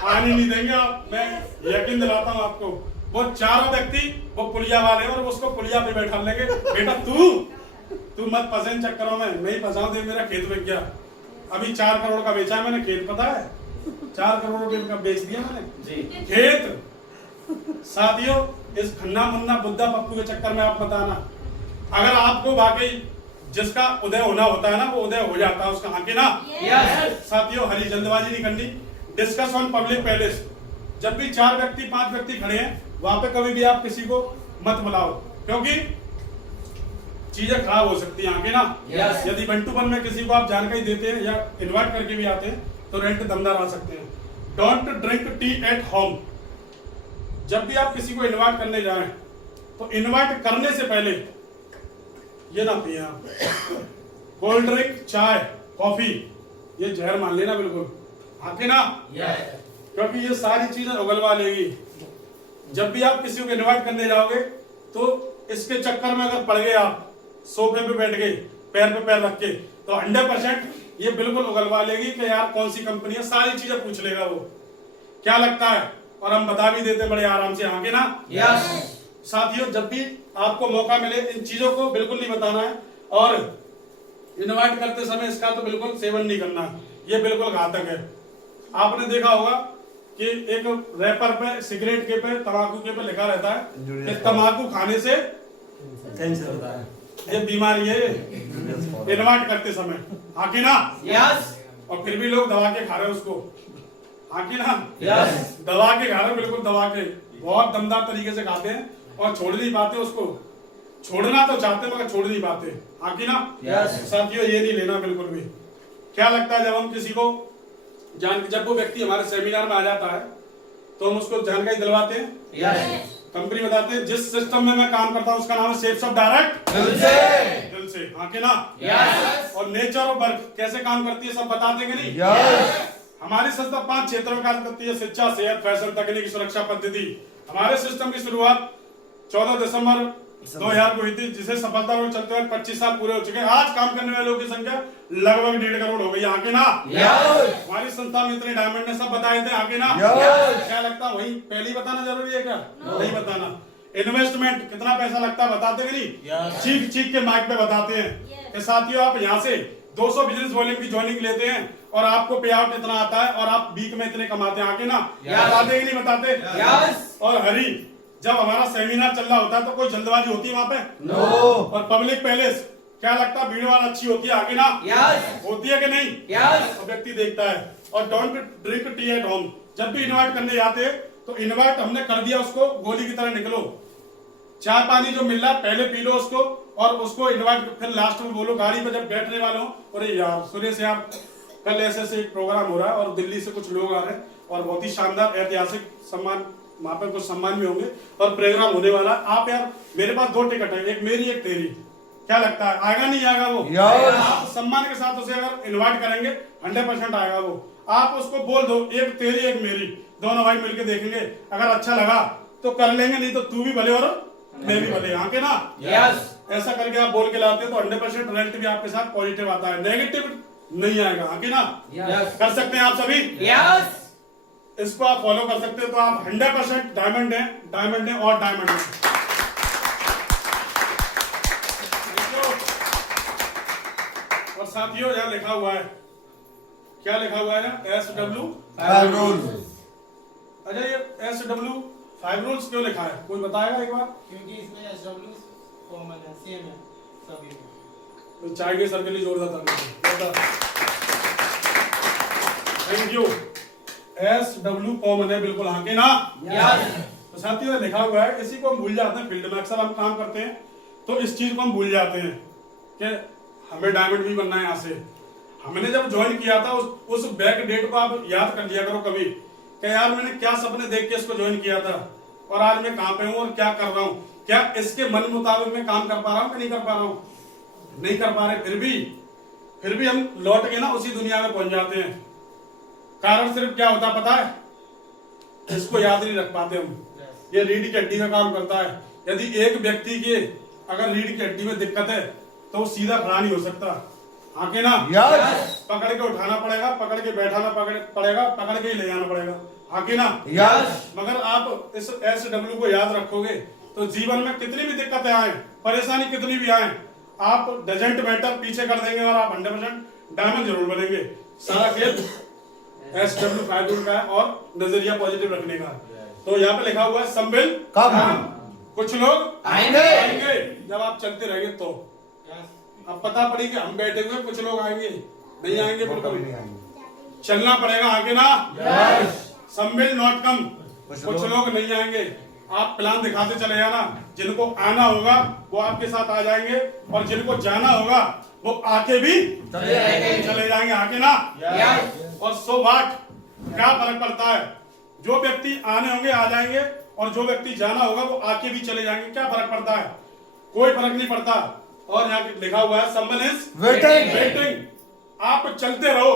आने नहीं देंगे। आप, मैं यकीन दिलाता हूँ आपको, वो चारों व्यक्ति वो पुलिया वाले और उसको पुलिया पे बैठा लेंगे। बेटा तू मत फंसे इन चक्करों में, नहीं फंसाओ, दे मेरा खेत बिक गया, अभी 4 करोड़ का बेचा है मैंने खेत, पता है 4 करोड़ का बेच दिया मैंने खेत। साथियों, इस खन्ना मुन्ना बुद्धा पप्पू के चक्कर में आप बताना, अगर आपको वाकई जिसका उदय होना होता है ना, वो उदय हो जाता है उसका, हाँ कि ना। साथियों, हरी जल्दबाजी नहीं करनी। डिस्कस ऑन पब्लिक पैलेस, जब भी 4 व्यक्ति 5 व्यक्ति खड़े हैं, वहां पे कभी भी आप किसी को मत बुलाओ, क्योंकि चीजें खराब हो सकती हैं आगे ना। Yes. यदि 1-to-1 में किसी को आप जानकारी देते हैं या इन्वाइट करके भी आते हैं तो रेंट दमदार आ सकते हैं। Don't drink tea at home. जब भी आप किसी को इन्वाइट करने जाएं तो इन्वाइट करने से पहले ये ना पिए आप कोल्ड ड्रिंक, चाय, कॉफी, ये जहर मान लेना बिल्कुल आके ना, क्योंकि ये सारी चीजें उगलवा लेगी। जब भी आप किसी को इन्वाइट करने जाओगे तो इसके चक्कर में अगर पड़ गए, आप सोफे पे बैठ गए पैर पे पैर रख के, तो 100% ये बिल्कुल उगलवा लेगी कि यार कौन सी कंपनी है, सारी चीजें पूछ लेगा वो क्या लगता है, और हम बता भी देते बड़े आराम से आगे ना। साथियों, जब भी आपको मौका मिले इन चीजों को बिल्कुल नहीं बताना है, और इनवाइट करते समय इसका तो बिल्कुल सेवन नहीं करना, ये बिल्कुल घातक है। आपने देखा होगा कि एक रैपर पे, सिगरेट के पे, तंबाकू के पे लिखा रहता है कि तंबाकू खाने से कैंसर होता है, ये बीमारी है इनवाइट करते समय, हाँ कि ना। और फिर भी लोग दबा के खा रहे हैं उसको, हाँ कि ना। दबा के खा रहे हैं, बिल्कुल दबा के, बहुत दमदार तरीके से खाते हैं और छोड़ नहीं पाते उसको। छोड़ना तो चाहते मगर छोड़ नहीं पाते, हाँ कि ना। साथियों, ये नहीं लेना बिल्कुल भी। क्या लगता है, जब हम किसी को जब वो व्यक्ति हमारे सेमिनार में आ जाता है तो हम उसको जानकारी दिलवाते हैं, कंपनी बताते हैं जिस सिस्टम में मैं काम करता हूं उसका नाम है सेफ्स ऑफ डायरेक्ट दिल से, हाँ कि ना। और नेचर ऑफ वर्क कैसे काम करती है सब बता देंगे नहीं। हमारी संस्था 5 क्षेत्रों में कार्य करती है: शिक्षा, सेहत, फैशन, तकनीकी, सुरक्षा पद्धति। हमारे सिस्टम की शुरुआत 14 दिसंबर 2000 को हुई थी, जिसे सफलतापूर्वक चलते हुए 25 साल पूरे हो चुके हैं। आज काम करने वाले लोगों की संख्या लगभग 1.5 करोड़ हो गई, यहाँ के ना। हमारी संस्था में इतने डायमंड ने सब बताए थे, यहाँ के ना। क्या लगता है, वही पहले ही बताना जरूरी है क्या? नहीं बताना। इन्वेस्टमेंट कितना पैसा लगता है बताते नहीं, चीख चीख के माइक पे बताते हैं कि साथियों आप यहाँ से 200 बिजनेस वॉल्यूम की ज्वाइनिंग लेते हैं और आपको पे आउट इतना आता है और आप वीक में इतने कमाते हैं, आके ना। बताते ही नहीं बताते। और हरी, जब हमारा सेमिनार चल रहा होता है तो कोई जल्दबाजी होती है वहां पे? और पब्लिक पैलेस, क्या लगता है भीड़ भाड़ अच्छी होती है, आगे ना। होती है कि नहीं? तो व्यक्ति देखता है। और don't drink tea at home. जब भी इन्वाइट करने जाते तो इन्वाइट हमने कर दिया, उसको गोली की तरह निकलो। चाय पानी जो मिल रहा है पहले पी लो उसको, और उसको इन्वाइट फिर लास्ट में बोलो गाड़ी पे जब बैठने वाले हो, अरे यार सुरेश यार कल ऐसे एक प्रोग्राम हो रहा है और दिल्ली से कुछ लोग आ रहे हैं और बहुत ही शानदार ऐतिहासिक सम्मान, वहां पर कुछ सम्मान भी होंगे और प्रोग्राम होने वाला। आप यार मेरे पास 2 टिकट है, एक मेरी एक तेरी, क्या लगता है आएगा नहीं आएगा वो? आप सम्मान के साथ उसे अगर इन्वाइट करेंगे 100% आएगा वो। आप उसको बोल दो एक तेरी एक मेरी, दोनों भाई मिलके देखेंगे, अगर अच्छा लगा तो कर लेंगे, नहीं तो तू भी भले और मैं भी भले, हाँ के ना। ऐसा करके आप बोल के लाते तो 100% रेंट भी आपके साथ पॉजिटिव आता है, नेगेटिव नहीं आएगा, हाँ के ना। कर सकते हैं आप सभी, इसको आप फॉलो कर सकते हो तो आप 100% डायमंड है और डायमंड है। और साथियों यहाँ लिखा हुआ है, क्या लिखा हुआ है? SW 5 rules. अच्छा, ये SW 5 रूल्स क्यों लिखा है, कोई बताएगा एक बार? क्योंकि इसमें SW कॉमन है, सेम है सभी में। तो चाय के सर के लिए जोरदार तालियां। Thank you. SW कॉमन है बिल्कुल, हाँ के ना। तो साथियों लिखा हुआ है, इसी को हम भूल जाते हैं फील्ड में, अक्सर हम काम करते हैं तो इस चीज को हम भूल जाते हैं कि हमें डायमंड भी बनना है। यहाँ से हमने जब ज्वाइन किया था उस बैक डेट को आप याद कर लिया करो कभी, कि यार मैंने क्या सपने देख के इसको ज्वाइन किया था और आज मैं कहाँ पे हूँ और क्या कर रहा हूँ, क्या इसके मन मुताबिक मैं काम कर पा रहा हूँ कि नहीं कर पा रहा हूँ? नहीं कर पा रहे, फिर भी हम लौट के ना उसी दुनिया में पहुंच जाते हैं। कारण सिर्फ क्या होता पता है, इसको याद नहीं रख पाते हम। ये रीढ़ की हड्डी का काम करता है। यदि एक व्यक्ति के अगर रीढ़ की हड्डी में दिक्कत है तो वो सीधा खड़ा नहीं हो सकता, आके ना। पकड़ के उठाना पड़ेगा, पकड़ के बैठाना पड़ेगा, पकड़ के ही ले जाना पड़ेगा, आके ना। मगर आप इस SW को याद रखोगे तो जीवन में कितनी भी दिक्कतें आए, परेशानी कितनी भी आए, आप डजंट मैटर पीछे कर देंगे और आप 100% डायमंड जरूर बनेंगे। सारा खेल SW 5 रूल का है और नजरिया पॉजिटिव रखने का। तो यहाँ पे लिखा हुआ है संबिल कुछ लोग आएंगे जब आप चलते रहेंगे तो। अब पता पड़ी कि हम बैठे हुए, कुछ लोग आएंगे, नहीं आएंगे, बिल्कुल चलना पड़ेगा, आगे ना। संबिल नॉट कम, कुछ लोग नहीं आएंगे, आप प्लान दिखाते चले जाना, जिनको आना होगा वो आपके साथ आ जाएंगे और जिनको जाना होगा वो आके भी चले जाएंगे, आके ना। और सो व्हाट, क्या फर्क पड़ता है, जो व्यक्ति आने होंगे आ जाएंगे और जो व्यक्ति जाना होगा वो आके भी चले जाएंगे, क्या फर्क पड़ता है, कोई फर्क नहीं पड़ता। और यहाँ लिखा हुआ है someone is waiting। आप चलते रहो,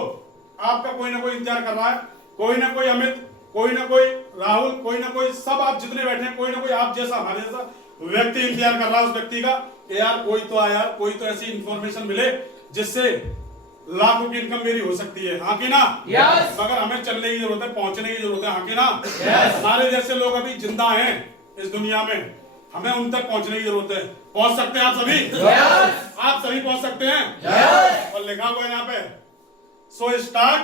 आपका कोई ना कोई इंतजार कर रहा है, कोई ना कोई अमित, कोई ना कोई राहुल, कोई ना कोई, सब आप जितने बैठे हैं कोई ना कोई आप जैसा हमारे जैसा व्यक्ति इंतजार कर रहा है उस व्यक्ति का, यार कोई तो आया, कोई तो ऐसी इंफॉर्मेशन मिले जिससे लाखों की इनकम मेरी हो सकती है, हाँ कि ना। मगर हमें चलने की जरूरत है, पहुंचने की जरूरत है, हाँ कि ना। हमारे जैसे लोग अभी जिंदा हैं इस दुनिया में, हमें उन तक पहुंचने की जरूरत है। पहुंच सकते हैं आप सभी? आप सभी पहुंच सकते हैं। और लिखा हुआ है यहाँ पे, सो स्टार्ट,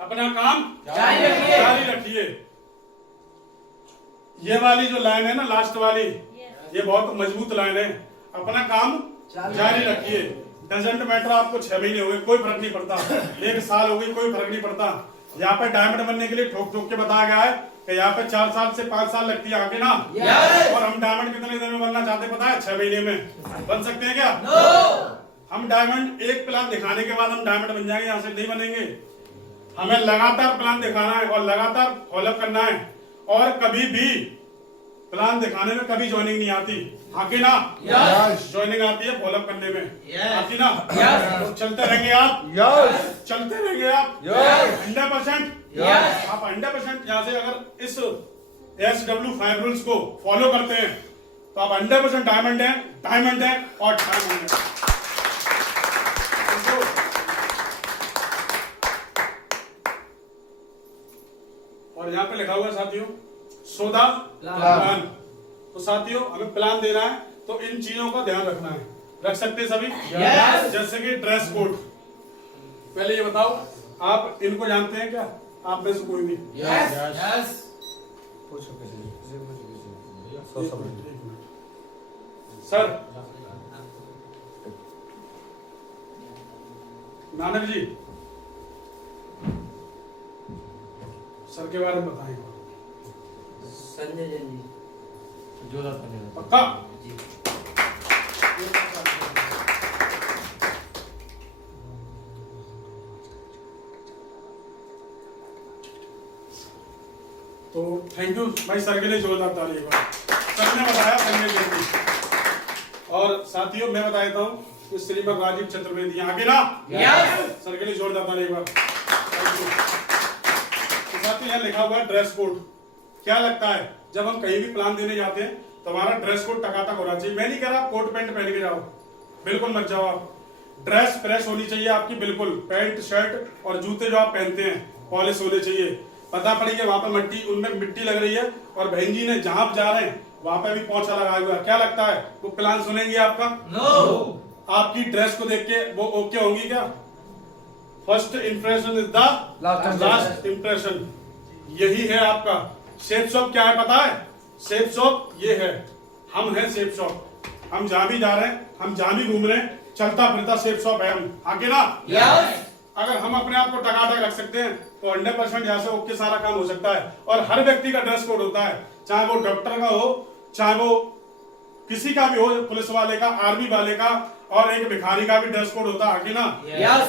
अपना काम जारी रखिए। ये वाली जो लाइन है ना, लास्ट वाली, ये बहुत मजबूत लाइन है, अपना काम जारी रखिए। डजेंट मैटर आपको 6 महीने हो गए, कोई फर्क नहीं पड़ता, 1 साल हो गई, कोई फर्क नहीं पड़ता। यहाँ पे डायमंड बनने के लिए ठोक ठोक के बताया गया है कि यहाँ पे 4 साल से 5 साल लगती है, आगे ना। और हम डायमंड कितने दिन में बनना चाहते पता है? 6 महीने में बन सकते हैं क्या? हम डायमंड, एक प्लान दिखाने के बाद हम डायमंड बन जाएंगे, यहाँ से नहीं बनेंगे। हमें लगातार प्लान दिखाना है और लगातार फॉलोअप करना है, और कभी भी प्लान दिखाने में कभी ज्वाइनिंग नहीं आती, आके ना। ज्वाइनिंग आती है फॉलोअप करने में, आती ना। तो चलते रहेंगे आप, चलते रहेंगे आप 100%। आप 100% यहाँ से अगर इस SW5 रूल्स को फॉलो करते हैं तो आप 100% डायमंड है, डायमंड है और डायमंड है। और यहाँ पे लिखा हुआ है साथियों, सोदा प्लान। तो साथियों हमें प्लान देना है तो इन चीजों का ध्यान रखना है, रख सकते हैं सभी? जैसे कि ड्रेस कोड। पहले ये बताओ, आप इनको जानते हैं क्या? आप में से कोई भी? सर, नानक जी, सर के बारे में बताएं। संजय जैन जी, जोधा पक्का? जी। तो थैंक यू भाई, सर के लिए जोरदार ताली एक बार। सर ने बताया संजय जैन जी। और साथियों मैं बता देता हूँ कि श्रीमद राजीव चतुर्वेदी यहाँ के ना। सर के लिए जोरदार ताली एक बार। साथियों यहाँ लिखा हुआ है ड्रेस कोड। क्या लगता है जब हम कहीं भी प्लान देने जाते हैं तो हमारा ड्रेस कोड टकाटक होना चाहिए। मैं नहीं कह रहा कोट पैंट पहन के जाओ, बिल्कुल मत जाओ आप। ड्रेस फ्रेश होनी चाहिए आपकी, बिल्कुल। पैंट शर्ट और जूते जो आप पहनते हैं पॉलिश होने चाहिए। पता पड़ी कि वहां पर मिट्टी, उनमें मिट्टी लग रही है और बहन जी ने जहां जा रहे हैं वहां पे भी पोंछा लगाया हुआ है। क्या लगता है वो प्लान सुनेंगे आपका? नो। आपकी ड्रेस को देख के वो ओके होंगी क्या? First impression is the last impression. यही है आपका शेप शॉप। क्या है पता है? शेप शॉप ये है, हम हैं शेप शॉप। हम जहां भी जा रहे हैं, हम जहां भी घूम रहे हैं, चलता फिरता शेप शॉप है हम, आगे ना। अगर हम अपने आप को टकाटक रख सकते हैं तो 100% यहाँ से ओके सारा काम हो सकता है। और हर व्यक्ति का ड्रेस कोड होता है, चाहे वो डॉक्टर का हो, चाहे वो किसी का भी हो, पुलिस वाले का, आर्मी वाले का, और एक भिखारी का भी ड्रेस कोड होता है, आगे ना।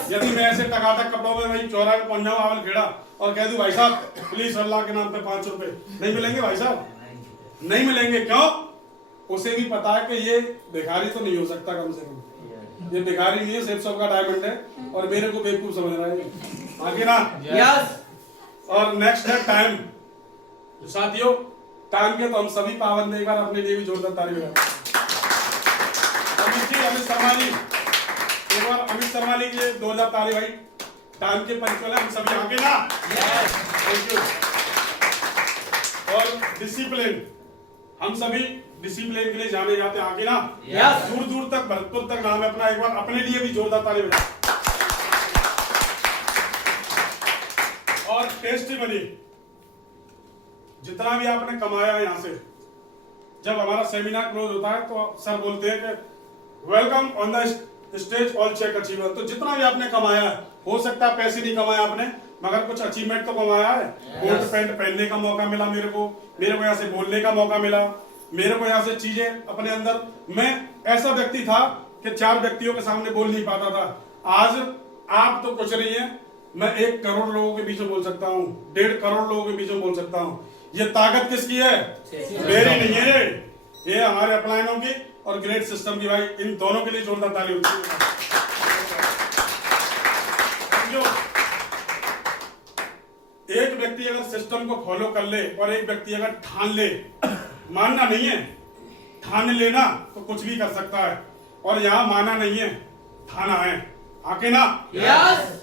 यदि मैं ऐसे टकाटक कपड़ों में वही चौराहे पे पहुंच जाऊं आवल खेड़ा और कह दूं भाई साहब प्लीज अल्लाह के नाम पे 500 रुपए, नहीं मिलेंगे भाई साहब, नहीं मिलेंगे। क्यों? उसे भी पता है कि ये भिखारी तो नहीं हो सकता, कम से कम ये भिखारी नहीं है, सेफ शॉप का डायमंड है और मेरे को बेवकूफ समझ रहा है, आगे ना। और नेक्स्ट है टाइम। साथियों टाइम के तो हम सभी पाबंद हैं, एक बार अपने लिए भी जोरदार ताली बजाएं। अमित शर्मा जी, एक बार अमित शर्मा जी के 2000 ताली भाई। टाइम के पंचुअल हम सभी आगे ना। Thank you. और डिसिप्लिन, हम सभी डिसिप्लिन के लिए जाने जाते हैं, आगे ना। दूर दूर तक, भरतपुर तक नाम है अपना। एक बार अपने लिए भी जोरदार ताली बजाएं। और टेस्टिमनी, जितना भी आपने कमाया यहाँ से, जब हमारा सेमिनार क्लोज होता है तो सर बोलते हैं कि welcome on the stage all check achiever. तो जितना भी आपने कमाया है, हो सकता है पैसे नहीं कमाए आपने, मगर कुछ अचीवमेंट तो कमाया है। कोट पैंट पहनने का मौका मिला मेरे को यहाँ से बोलने का मौका मिला, मेरे को यहाँ से चीजें अपने अंदर, मैं ऐसा व्यक्ति था कि 4 व्यक्तियों के सामने बोल नहीं पाता था। आज आप तो कुछ नहीं है, मैं 1 करोड़ लोगों के बीच में बोल सकता हूँ, 1.5 करोड़ लोगों के बीच में बोल सकता हूँ। ये ताकत किसकी है? मेरी नहीं है, ये हमारे अपलायनों की और ग्रेड सिस्टम की। भाई इन दोनों के लिए जोरदार ताली होती है। एक व्यक्ति अगर सिस्टम को फॉलो कर ले और एक व्यक्ति अगर ठान ले, मानना नहीं है, ठान लेना तो कुछ भी कर सकता है, और यहाँ माना नहीं है, ठाना है। आके ना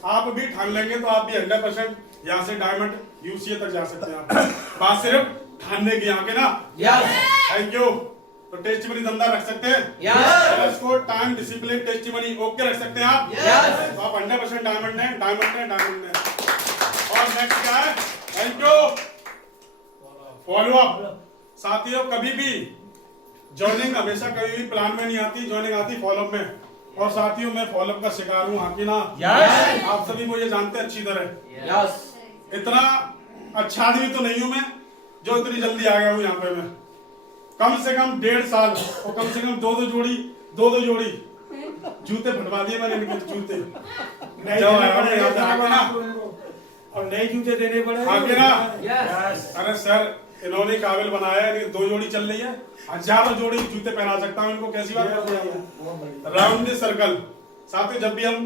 आप भी ठान लेंगे तो आप भी 100% यहाँ से डायमंड यूसीए तक जा सकते हैं। आप बात सिर्फ ठानने की, आके ना। Thank you. तो टेस्टिमनी दमदार रख सकते हैं, इसको टाइम डिसिप्लिन टेस्टिमनी ओके रख सकते हैं आप। तो आप 100% डायमंड है, डायमंड है, डायमंड है। और नेक्स्ट क्या है? Thank you. Follow up. साथियों कभी भी जॉइनिंग हमेशा कभी भी प्लान में नहीं आती, जॉइनिंग आती फॉलो अप में। और साथियों मैं फॉलो अप का शिकार हूँ, आके ना। आप सभी मुझे जानते हैं अच्छी तरह। इतना अच्छा आदमी तो नहीं हूं मैं जो इतनी जल्दी आ गया हूँ यहाँ पे। मैं कम से कम 1.5 साल और कम से कम 2 जोड़ी जूते फटवा दिए मैंने, इनके जूते और नए जूते देने पड़े। आगे ना। अरे सर इन्होंने काबिल बनाया है, 2 जोड़ी चल रही है, 1000 जोड़ी जूते पहना सकता हूँ इनको। कैसी बात करते हैं? Round the circle. साथ ही जब भी हम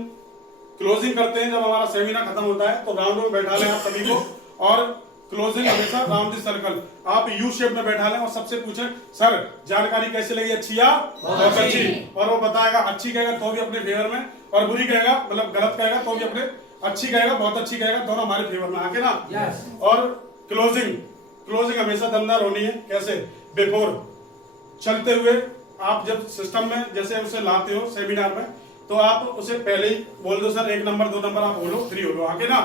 क्लोजिंग करते हैं, जब हमारा सेमिनार खत्म होता है तो राउंड में बैठा लें आप सभी को, और क्लोजिंग हमेशा राउंड द सर्कल। आप यू शेप में बैठा लें और सबसे पूछें सर जानकारी कैसी लगी, अच्छी या बहुत अच्छी, और वो बताएगा। अच्छी कहेगा तो भी अपने फेवर में, और बुरी कहेगा मतलब गलत कहेगा तो भी अपने, अच्छी कहेगा बहुत अच्छी कहेगा, दोनों हमारे फेवर में। आके ना। और क्लोजिंग हमेशा दमदार होनी है। कैसे? बिफोर चलते हुए आप जब सिस्टम में जैसे उसे लाते हो सेमिनार में, तो आप उसे पहले ही बोल दो सर 1 नंबर 2 नंबर आप बोलो, 3 हो लो। आके ना।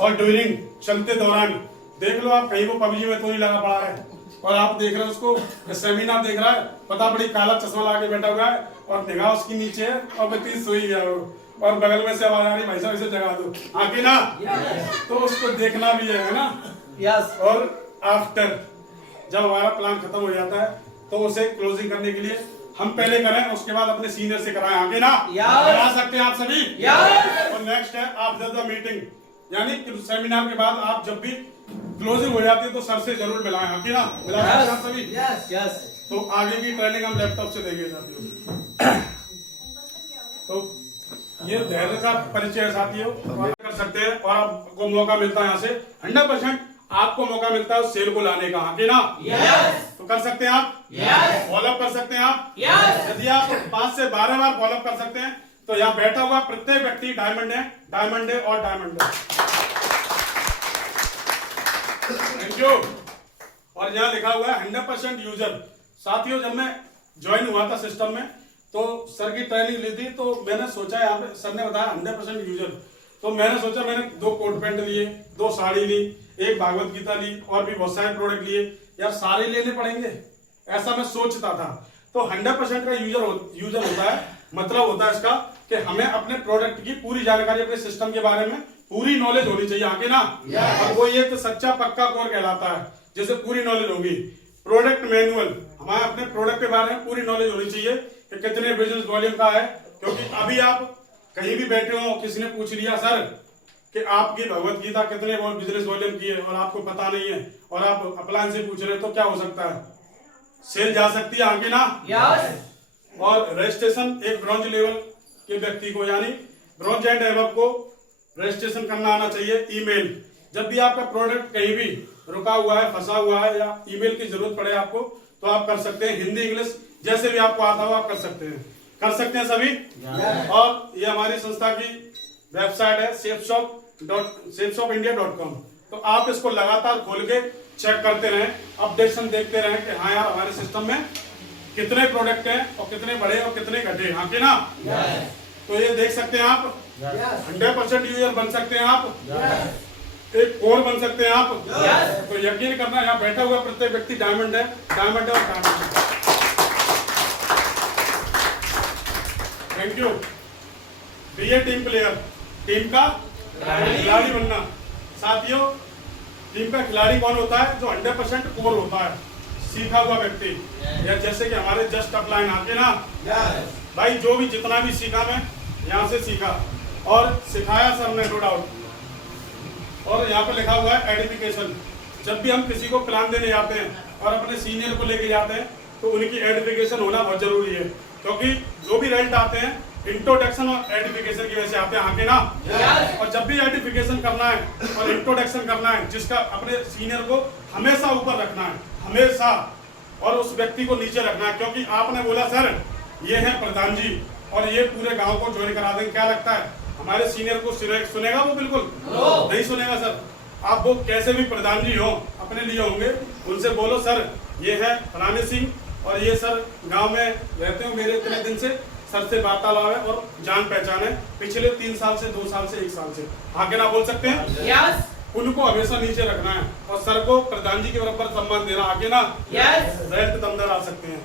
और ड्यूरिंग चलते दौरान देख लो आप कहीं वो पबजी में तो नहीं लगा पड़ा है, और आप देख रहे हो उसको सेमिनार देख रहा है, पता बड़ी काला चश्मा लगा के बैठा हुआ है और निगाह उसकी नीचे है और बेटी सोई गया हो, और बगल में से आवाज आ रही भाई साहब इसे जगा दो। आके ना। तो उसको देखना भी है ना। और आफ्टर जब हमारा प्लान खत्म हो जाता है तो उसे क्लोजिंग करने के लिए हम पहले करें, उसके बाद अपने सीनियर से कराएं। आगे ना। करा सकते हैं आप सभी। और नेक्स्ट है आफ्टर द मीटिंग, यानी सेमिनार के बाद आप जब भी क्लोजिंग हो जाती है तो सर से जरूर मिलाएं। आगे ना। मिला सकते हैं आप सभी। तो आगे की ट्रेनिंग हम लैपटॉप से देंगे साथियों। तो ये धैर्य का परिचय है साथियों, कर सकते हैं। और आपको मौका मिलता है यहाँ से 100% आपको मौका मिलता है उस सेल को लाने का। आगे ना। तो कर सकते हैं आप। फॉलोअप कर सकते हैं आप। यदि आप 5 से 12 बार फॉलोअप कर सकते हैं तो यहाँ बैठा हुआ प्रत्येक व्यक्ति डायमंड है, डायमंड है और डायमंड है। Thank you. और यहाँ लिखा हुआ है 100% यूजर। साथियों जब मैं ज्वाइन हुआ था सिस्टम में तो सर की ट्रेनिंग ली थी, तो मैंने सोचा यहाँ पे सर ने बताया 100% यूजर, तो मैंने सोचा मैंने 2 कोट पैंट लिए, 2 साड़ी ली, 1 भागवत गीता ली और भी बहुत सारे प्रोडक्ट लिए। यार सारे लेने पड़ेंगे ऐसा मैं सोचता था। तो 100% का यूजर होता है, मतलब होता है इसका कि हमें अपने प्रोडक्ट की पूरी जानकारी, अपने सिस्टम के बारे में पूरी नॉलेज होनी चाहिए। आगे ना। और वो ये तो सच्चा पक्का कोर कहलाता है, जैसे पूरी नॉलेज होगी। प्रोडक्ट मैनुअल, हमारे अपने प्रोडक्ट के बारे में पूरी नॉलेज होनी चाहिए कि कितने बिजनेस वॉल्यूम का है। क्योंकि अभी आप कहीं भी बैठे हो, किसी ने पूछ लिया सर कि आपकी भगवत गीता कितने बिजनेस वॉल्यूम की है और आपको पता नहीं है और आप अपलाइन से पूछ रहे हो, तो क्या हो सकता है? सेल जा सकती है। आगे ना। और रजिस्ट्रेशन एक ब्रॉन्ज लेवल के व्यक्ति को, यानी ब्रॉन्ज एंड एबव को रजिस्ट्रेशन करना आना चाहिए। ईमेल, जब भी आपका प्रोडक्ट कहीं भी रुका हुआ है, फंसा हुआ है या ईमेल की जरूरत पड़े आपको, तो आप कर सकते हैं। हिंदी इंग्लिश जैसे भी आपको आता हो आप कर सकते हैं। कर सकते हैं सभी। और ये हमारी संस्था की वेबसाइट है safeshopindia.com। तो आप इसको लगातार खोल के चेक करते रहें, अपडेशन देखते रहें कि हाँ यार हमारे सिस्टम में कितने प्रोडक्ट हैं और कितने बढ़े और कितने घटे। हाँ कि ना। तो ये देख सकते हैं आप 100% यूजर बन सकते हैं आप, एक कोर बन सकते हैं आप। तो यकीन करना यहाँ बैठा हुआ प्रत्येक व्यक्ति डायमंड है, डायमंड है और डायमंड है। Thank you. Be a team player, team का खिलाड़ी बनना। साथियों, टीम का खिलाड़ी कौन होता है? जो 100% कोर होता है, सीखा हुआ व्यक्ति। या जैसे कि हमारे जस्ट अपलाइन आके ना, भाई जो भी जितना भी सीखा मैं यहाँ से सीखा और सिखाया सर ने, नो डाउट। और यहाँ पे लिखा हुआ है एडिफिकेशन। जब भी हम किसी को प्लान देने जाते हैं और अपने सीनियर को लेके जाते हैं तो उनकी एडिफिकेशन होना बहुत जरूरी है, क्योंकि जो भी रेंट आते हैं इंट्रोडक्शन और एडिफिकेशन की वजह से आते हैं आके ना। और जब भी एडिफिकेशन करना है और इंट्रोडक्शन करना है, जिसका अपने सीनियर को हमेशा ऊपर रखना है, हमेशा, और उस व्यक्ति को नीचे रखना है। क्योंकि आपने बोला सर ये है प्रधान जी और ये पूरे गांव को ज्वाइन करा देंगे, क्या लगता है हमारे सीनियर को सुनेगा? वो बिल्कुल नहीं सुनेगा सर। आप वो कैसे भी प्रधान जी हो, अपने लिए होंगे, उनसे बोलो सर ये है रानी सिंह और ये सर गांव में रहते हो, मेरे इतने दिन से सर से वार्तालाप है और जान पहचान है, पिछले 3 साल से, 2 साल से, 1 साल से, आगे ना बोल सकते हैं। यस। उनको हमेशा नीचे रखना है और सर को प्रधान जी के बराबर सम्मान देना, आगे ना। यस। रेंट दमदार आ सकते हैं।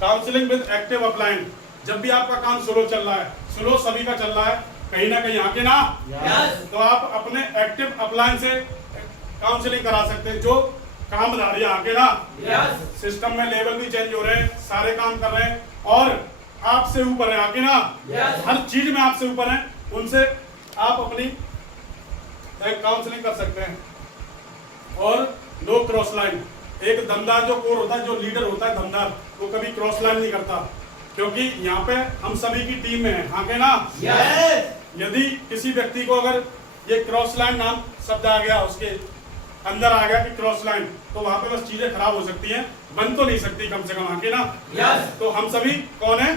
काउंसलिंग विद एक्टिव अपलाइन, जब भी आपका काम स्लो चल रहा है, स्लो सभी का चल रहा है कहीं ना कहीं, आगे ना। यस। तो आप अपने एक्टिव अपलाइन से काउंसलिंग करा सकते हैं, जो कामधारी आगे ना। यस। सिस्टम में लेवल भी चेंज हो रहे हैं, सारे काम कर रहे हैं और आपसे ऊपर है, आगे ना। यस। हर चीज में आपसे ऊपर है, उनसे आप अपनी काउंसलिंग कर सकते हैं। और नो क्रॉस लाइन, एक दमदार जो कोर होता है, जो लीडर होता है दमदार, वो कभी क्रॉस लाइन नहीं करता, क्योंकि यहाँ पे हम सभी की टीम में है, आगे ना। यस। यदि किसी व्यक्ति को अगर ये क्रॉस लाइन नाम शब्द आ गया, उसके अंदर आ गया कि क्रॉस लाइन, तो वहां पे बस चीजें खराब हो सकती हैं, बन तो नहीं सकती कम से कम, आगे ना। यस। तो हम सभी कौन है?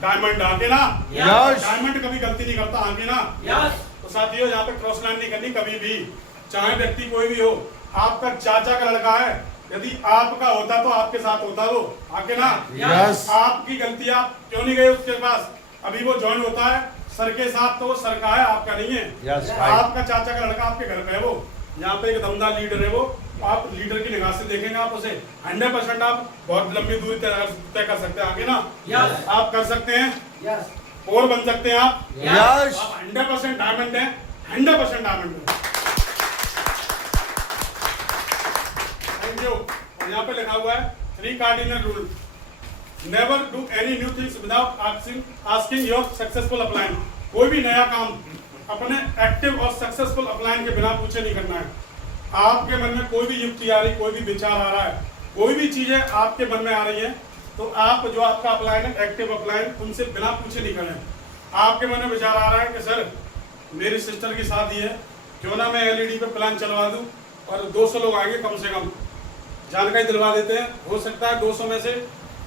डायमंड, आगे ना। यस। डायमंड कभी गलती नहीं करता, आगे ना। यस। तो साथियों, यहाँ पे क्रॉस लाइन नहीं करनी कभी भी, चाहे व्यक्ति कोई भी हो। आपका चाचा का लड़का है, यदि आपका होता तो आपके साथ होता वो, आगे ना। यस। आपकी गलती, आप क्यों नहीं गए उसके पास? अभी वो ज्वाइन होता है सर के साथ, तो वो सर का है, आपका नहीं है। Yes, आपका चाचा का लड़का आपके घर पे है वो, यहाँ पे एक दमदार लीडर है वो। आप लीडर की निगाह से देखेंगे, आप उसे 100% आप बहुत लंबी दूरी तय कर सकते हैं, आगे ना। यस। आप कर सकते हैं, यस। और बन सकते हैं आप। यस। आप 100% डायमंड हैं, 100% डायमंड हैं। Thank you. और यहाँ पे लिखा हुआ है 3 cardinal rule. Never do any new things without asking your successful upline. कोई भी नया काम अपने एक्टिव और सक्सेसफुल अपलाइन के बिना पूछे नहीं करना है। आपके मन में कोई भी युक्ति आ रही, कोई भी विचार आ रहा है, कोई भी चीजें आपके मन में आ रही है, तो आप जो आपका अपलाइन है, एक्टिव अपलाइन, उनसे बिना पूछे नहीं करें। आपके मन में विचार आ रहा है कि सर मेरी सिस्टर की शादी है, क्यों ना मैं एलईडी पे प्लान चलवा दूं और 200 लोग आएंगे कम से कम, जानकारी दिलवा देते हैं। हो सकता है 200 में से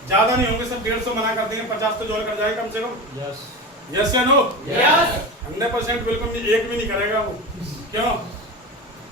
ज्यादा नहीं होंगे, सब 150 मना कर देंगे, 50 तो ज्वाइन कर जाएगा कम से कम। यस। यस या नो? यस। 100% बिल्कुल नहीं, एक भी नहीं करेगा वो। क्यों?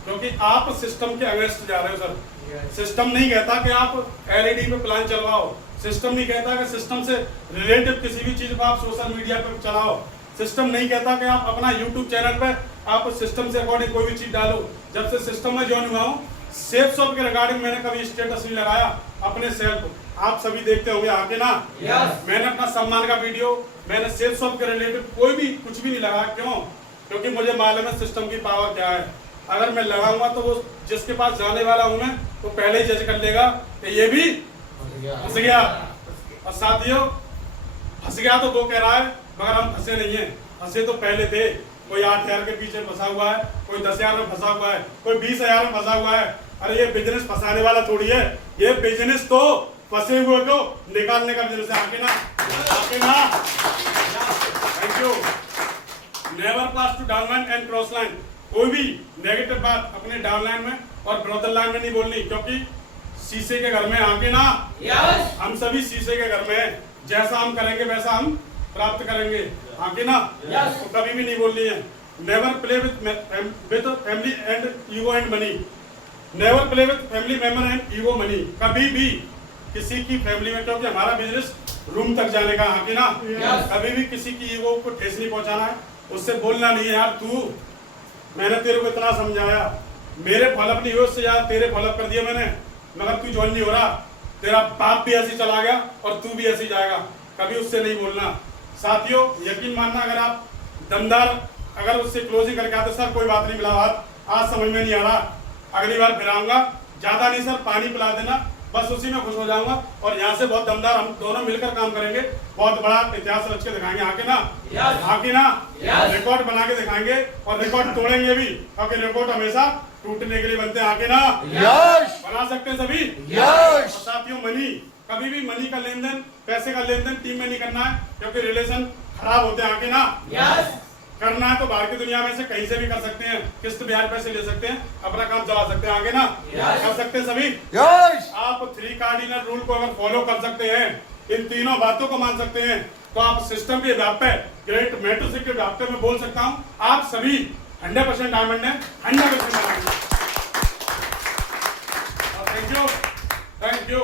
क्योंकि आप सिस्टम के अगेंस्ट जा रहे हो सर। सिस्टम नहीं कहता कि आप एलईडी पे प्लान चलवाओ, सिस्टम नहीं कहता कि सिस्टम से रिलेटेड किसी भी चीज को आप सोशल मीडिया पे चलाओ, सिस्टम नहीं कहता कि आप अपना यूट्यूब चैनल पे आप सिस्टम से अकॉर्डिंग कोई भी चीज डालो। जब से सिस्टम में ज्वाइन हुआ हूँ, सेफ शॉप के रिगार्डिंग मैंने कभी स्टेटस नहीं लगाया अपने सेल्फ, आप सभी देखते होंगे, आगे ना। यस। मैंने अपना सम्मान का वीडियो, मैंने सेफ शॉप के रिलेटेड कोई भी कुछ भी नहीं लगाया। क्यों? क्योंकि मुझे मालूम है सिस्टम की पावर क्या है। अगर मैं लगाऊंगा तो वो जिसके पास जाने वाला हूं मैं, तो पहले ही जज कर लेगा कि ये भी फंस गया। और साथियों, फंस गया तो वो कह रहा है, मगर हम फंसे नहीं है। फंसे तो पहले थे। कोई 8,000 के पीछे फंसा हुआ है, कोई 10,000 में फंसा हुआ है, कोई 20,000 में फंसा हुआ है। अरे ये बिजनेस फंसाने वाला थोड़ी है, ये बिजनेस तो फंसे हुए को निकालने का बिजनेस है, आगे ना। आगे ना। Thank you. Never pass to downline and cross line. कोई भी नेगेटिव बात अपने डाउनलाइन में और ब्रॉडर लाइन में नहीं बोलनी, क्योंकि शीशे के घर में, आगे ना। यस। हम सभी शीशे के घर में हैं, जैसा हम करेंगे वैसा हम प्राप्त करेंगे, आगे ना। यस। तो कभी भी नहीं बोलनी है। Never play with family and ego and money. Never play with family member and ego money. कभी भी किसी की फैमिली में, क्योंकि हमारा बिजनेस रूम तक जाने का, आगे ना। यस। कभी भी किसी की ईगो को ठेस नहीं पहुंचाना है, उससे बोलना नहीं है यार तू, मैंने तेरे को इतना समझाया, मेरे फॉलोअप नहीं हुए, उससे यार तेरे फॉलोअप कर दिया मैंने, मगर तू ज्वाइन नहीं हो रहा, तेरा बाप भी ऐसे चला गया और तू भी ऐसे ही जाएगा। कभी उससे नहीं बोलना। साथियों, यकीन मानना, अगर आप दमदार अगर उससे क्लोजिंग करके आते, सर कोई बात नहीं, मिला बात, आज समझ में नहीं आ रहा, अगली बार फिर आऊंगा, ज्यादा नहीं सर, पानी पिला देना, बस उसी में खुश हो जाऊंगा। और यहाँ से बहुत दमदार हम दोनों मिलकर काम करेंगे, बहुत बड़ा इतिहास रच के दिखाएंगे, आके ना आके ना रिकॉर्ड बना के दिखाएंगे और रिकॉर्ड तोड़ेंगे भी, क्योंकि रिकॉर्ड हमेशा टूटने के लिए बनते हैं, आके ना बना सकते हैं सभी। और साथियों मनी, कभी भी मनी का लेन देन, पैसे का लेन देन टीम में नहीं करना है, क्योंकि रिलेशन खराब होते हैं, आके ना करना है तो बाहर की दुनिया में से कहीं से भी कर सकते हैं, किस्त ब्याज पैसे ले सकते हैं, अपना काम चला सकते हैं, आगे ना कर सकते हैं सभी। आप 3 कार्डिनल रूल को अगर फॉलो कर सकते हैं, इन तीनों बातों को मान सकते हैं, तो आप सिस्टम के हिसाब पे ग्रेट मेट्रिक्स के हिसाब पे मैं बोल सकता हूं, आप सभी 100% डायमंड है, 100% डायमंड। Thank you.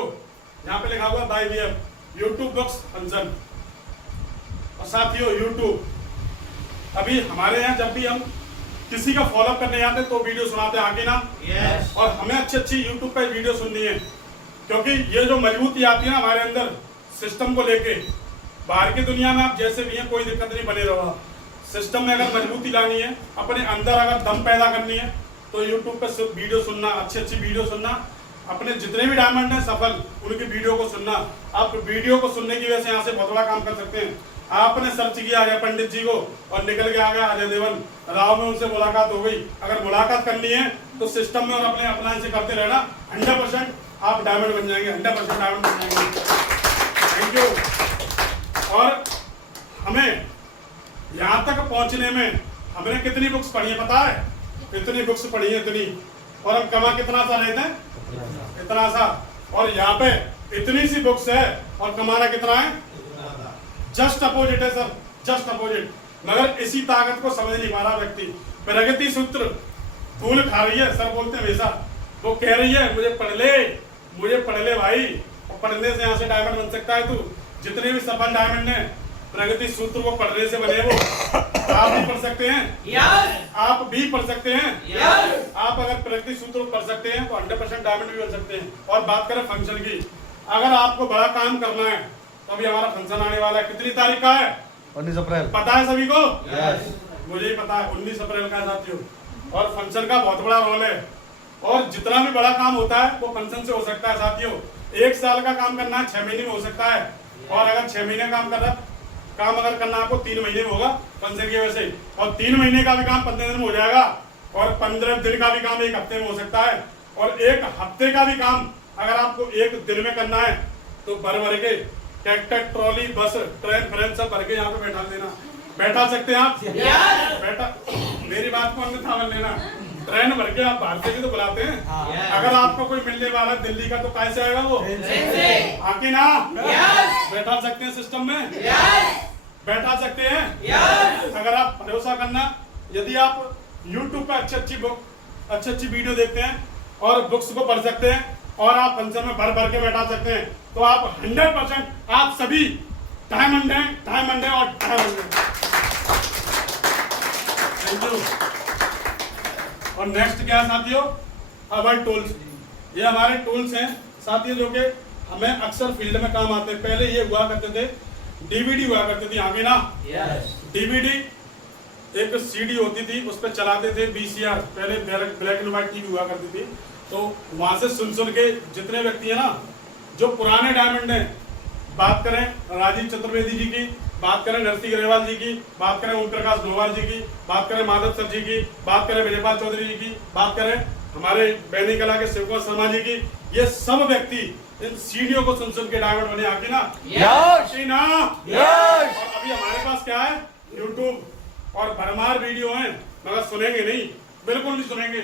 यहाँ पे लिखा हुआ by VF YouTube box function. और साथियों यूट्यूब अभी हमारे यहाँ जब भी हम किसी का फॉलोअप करने जाते हैं तो वीडियो सुनाते हैं, आगे ना और हमें अच्छी यूट्यूब पे वीडियो सुननी है, क्योंकि ये जो मजबूती आती है ना हमारे अंदर सिस्टम को लेके, बाहर की दुनिया में आप जैसे भी हैं कोई दिक्कत नहीं, बने रहो। सिस्टम में अगर मजबूती लानी है, अपने अंदर अगर दम पैदा करनी है, तो यूट्यूब पे सिर्फ वीडियो सुनना, अच्छी वीडियो सुनना, अपने जितने भी डायमंड हैं सफल, उनकी वीडियो को सुनना। आप वीडियो को सुनने की वजह से यहाँ से बहुत बड़ा काम कर सकते हैं। आपने सर्च किया गया पंडित जी को और निकल के आ गया अजय देवगन राव में, उनसे मुलाकात हो गई। अगर मुलाकात करनी है तो सिस्टम में और अपने अप्लायंस से करते रहना, 100% आप डायमंड बन जाएंगे, 100% डायमंड बन जाएंगे। Thank you. और हमें यहाँ तक पहुँचने में हमने कितनी बुक्स पढ़ी है पता है? इतनी बुक्स पढ़ी है, इतनी, और हम कमा कितना सा रहे थे? इतना सा। और यहाँ पे इतनी सी बुक्स है और कमाना कितना है? जस्ट अपोजिट है सर, जस्ट अपोजिट। मगर इसी ताकत को समझ नहीं पा रहा व्यक्ति। प्रगति सूत्र फूल खा रही है, सर बोलते हैं हमेशा, वो कह रही है मुझे पढ़ ले भाई, और पढ़ने से यहाँ से डायमंड बन सकता है तू। जितने भी सफल डायमंड है प्रगति सूत्र को पढ़ने से बने, वो आप भी पढ़ सकते हैं, आप भी पढ़ सकते हैं। आप अगर प्रगति सूत्र को पढ़ सकते हैं तो 100% डायमंड भी बन सकते हैं। और बात करें फंक्शन की, अगर आपको बड़ा काम करना है तो अभी हमारा फंक्शन आने वाला है, कितनी तारीख का है? 19 अप्रैल। पता है सभी को? मुझे ही पता है, 19 अप्रैल का साथियों। और फंक्शन का बहुत बड़ा रोल है, और जितना भी बड़ा काम होता है वो फंक्शन से हो सकता है साथियों। 1 साल का काम करना है 6 महीने में हो सकता है, और अगर 6 महीने काम अगर करना आपको 3 महीने में होगा फंक्शन की वजह से, और 3 महीने का भी काम 15 दिन में हो जाएगा, और 15 दिन का भी काम 1 हफ्ते में हो सकता है, और 1 हफ्ते का भी काम अगर आपको 1 दिन में करना है तो भर के ट्रैक्टर, ट्रॉली, बस, ट्रेन, फ्रेन सब भर के यहाँ पे बैठा देना। बैठा सकते हैं आप? बैठा, मेरी बात को अन्यथा मत लेना। ट्रेन भर के आप बाहर से भी तो बुलाते हैं। अगर आपको कोई मिलने वाला है दिल्ली का तो कैसे आएगा वो? आके ना बैठा सकते हैं सिस्टम में, बैठा सकते हैं। अगर आप भरोसा करना, यदि आप YouTube पे अच्छी वीडियो देखते हैं और बुक्स को पढ़ सकते हैं और आप फंक्शन में भर के बैठा सकते हैं, तो आप 100% आप सभी डायमंड हैं और डायमंड हैं। Thank you. और नेक्स्ट क्या है साथियों? अवर टूल्स। ये हमारे टूल्स हैं साथियों, जो कि हमें अक्सर फील्ड में काम आते हैं। पहले ये हुआ करते थे, डीवीडी हुआ करती थी, आगे ना डीवीडी एक सीडी होती थी, उस पर चलाते थे VCR, पहले ब्लैक एंड व्हाइट टीवी हुआ करती थी। तो वहां से सुन के जितने व्यक्ति है ना जो पुराने डायमंड हैं, बात करें राजीव चतुर्वेदी जी की, बात करें नरसिंह ग्रेवाल जी की, बात करें ओम प्रकाश ग्रोवर जी की, बात करें माधव सर जी की, बात करें विजयपाल चौधरी जी की, बात करें हमारे बैनी कला के शिवकुमार शर्मा जी की, ये सब व्यक्ति इन सीढ़ियों को सुन के डायमंड बने, आके ना और अभी हमारे पास क्या है? यूट्यूब और भरमार वीडियो है, मगर सुनेंगे नहीं, बिल्कुल नहीं सुनेंगे।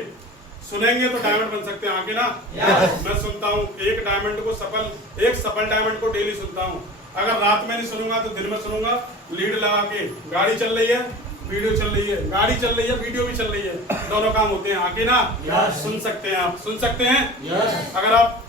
सुनेंगे तो डायमंड बन सकते हैं, आगे ना मैं सुनता हूँ एक सफल डायमंड को डेली सुनता हूँ। अगर रात में नहीं सुनूंगा तो दिन में सुनूंगा। लीड लगा के गाड़ी चल रही है, वीडियो चल रही है, गाड़ी चल रही है, वीडियो भी चल रही है, दोनों काम होते हैं, आगे ना सुन सकते हैं। आप सुन सकते हैं, अगर आप